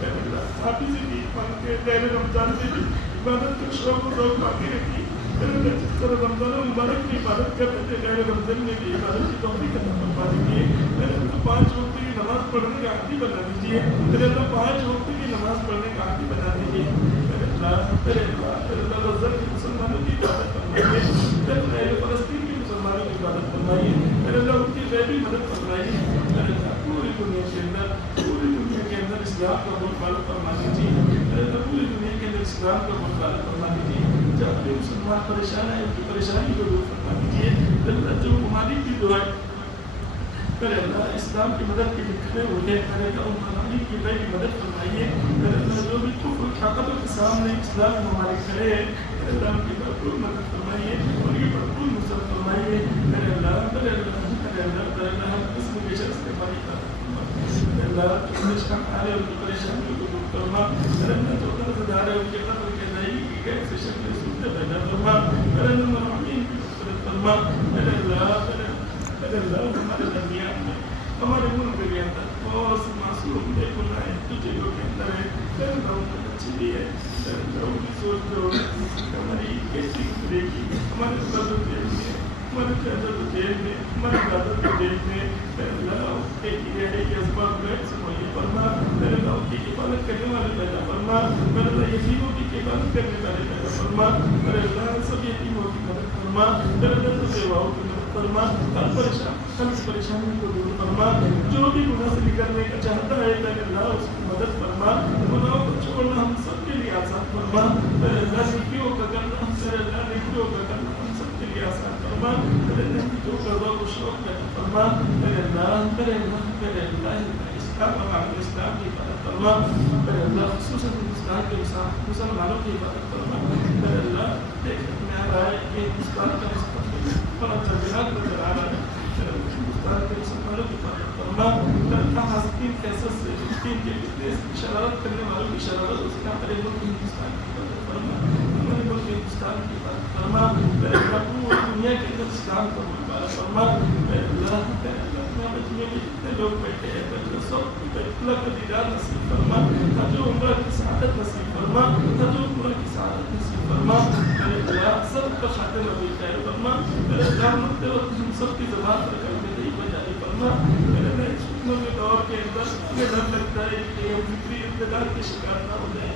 اللہ آپ ہی سے بھی مانگ کے غیر رمضان میں بھی عبادت کے شوق و ذوق باقی رکھی. جس طرح رمضان المبارک میں عبادت کرتے تھے, غیر رمضان میں بھی عبادت کی توفیق عطا فرما دیجیے. اللہ 5 وقت کی نماز پڑھنے کا عادی بنا دیجیے. اللہ 5 وقت کی نماز پڑھنے کا عادی بنا دیجیے. اللہ غزہ کے مسلمانوں کی عبادت فرمائیے, فلسطین کے مسلمانوں کی عبادت فرمائیے. اللہ ان کی غیبی مدد فرمائیے. پوری دنیا کے اندر, پوری دنیا کے اندر اسلام کا بول بالا فرما دیجیے. پوری دنیا کے اندر اسلام کا بول بالا فرما دیجیے. جب بھی مسلمان پریشان ہے ان کی پریشانی کو دور فرما دیجیے. اللہ جو ممالک کی دعائیں کرے, اللہ اسلام کی مدد کے لیے کھڑے ہوئے کرے گا, ان ممالک کی بے مدد فرمائیے. اللہ جو بھی کفر طاقتوں کے سامنے اسلام ممالک کھڑے ہیں, اللہ ان کی بھرپور مدد فرمائیے, ان کی بھرپور نصرت فرمائیے. اللہ قسم کے شخص کے پانی کا اللہ پریشان آ رہے ان کی پریشانیوں کو دور فرما. اللہ جو قرض دار ہے ان کے قدر کے نہیں کی گئے سے شکل سنتے پیدا فرما. اللہ مرحومین کی مغفرت فرما. اللہ ہمارے درمیان میں, ہمارے ملک کے اندر بہت سے معصوم بے گناہ تجھے کے اندر ہے. اللہ ان کو اچھی بھی ہے, ان کی سوچ جو ہماری کیسی گزرے گی, ہمارے قدر کے لیے, ہمارے قدر جیل میں, ہمارے قدر کے جیل میں. اللہ ایک ہے کہ اسباب غیر سے مہیا فرما. اللہ ان کی حفاظت کرنے والے پیدا فرما. اللہ یتیموں کی حفاظت کرنے والے پیدا فرما. اللہ سب یتیموں کی مدد فرما. اللہ سب بیواؤں کی مدد فرما. ہر پریشانی کو دور فرما. جو بھی گناہ سے نکلنے کا چاہتا ہے اللہ اس کی مدد فرما. گناہوں کو چھوڑنا ہم سب کے لیے آسان فرما. اللہ نیکیوں کا کرنا, اللہ نیکیوں کا کرنا ہم سب کے لیے آسان فرما. اللہ جو کروا کو شوق پیدا فرما. اللہ اسلام اور اسلام کی حفاظت فرما. اللہ خصوصاً ہندوستان کے مسلمانوں کی حفاظت فرما. اللہ دیکھ میں آ رہا ہے کہ ہندوستان کا مستقبل بڑا جنات نظر آ رہا ہے. ہندوستان کے مسلمانوں کی حفاظت فرما. حاسدین کیسے سے فلسطین کے فتنے شرارت کرنے والوں کی شرارت اس کا ہمارے ملک ہندوستان کی حفاظت فرما. ہمارے ملک ہندوستان کی حفاظت فرما. پوری دنیا کے اندر اسلام کا مقابلہ فرما. میں جتنے لوگ بیٹھے ہیں سب اللہ کا دیدار نصیب فرما. جو عمرہ کی سعادت نصیب فرما. جو عمرہ کی سعادت نصیب فرما. سب کا خاتمہ بھی خیر فرما. مرتے وقت ہم سب کی زبان پر کلمہ طیبہ جاری فرما. اس فتنوں کے دور کے اندر ہمیں ڈر لگتا ہے کہ ہم فکری اقتدار کے شکار نہ ہو جائیں.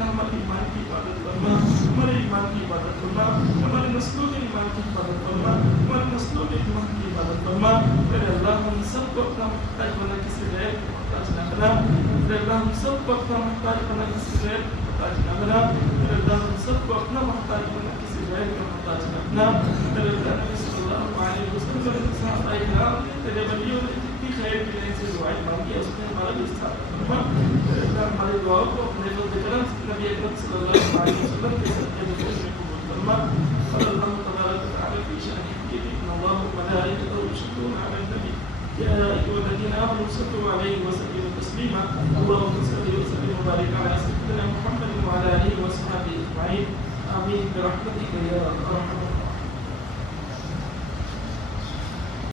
ہمارے ایمان کی حفاظت فرما. ہمارے ایمان کی حفاظت فرما. ہمارے نسلوں کے ایمان کی حفاظت فرما. ہمارے نسلوں کے ایمان کی حفاظت فرما. اللہ ہم سب کو اپنا محتاج بنا, کسی غیر کو محتاج نہ بنا. اللہ ہم سب کو اپنا محتاج بنا, کسی غیر کو محتاج نہ بنا. اللہ ہم سب کو اپنا محتاج بنا, کسی غیر کو محتاج نہ بنا. اللہ نبی صلی اللہ علیہ وسلم صحابہ کرام نے, تیرے ولیوں نے جتنی خیر کی لائن سے دعائیں مانگی اس نے ہمارا بھی استعمال فرما. اللہ ہماری دعاؤں کو اپنے فضل کرم نبی اکرم صلی اللہ علیہ وسلم کے صدقے میں قبول فرما. محمد قال الله تبارك وتعالى في شأن حبيبه إن الله وملائكته يصلون على النبي يا أيها الذين آمنوا صلوا عليه وسلموا تسليما اللهم صل وسلم وبارك على سيدنا محمد وعلى آله وصحبه أجمعين آمين برحمتك يا أرحم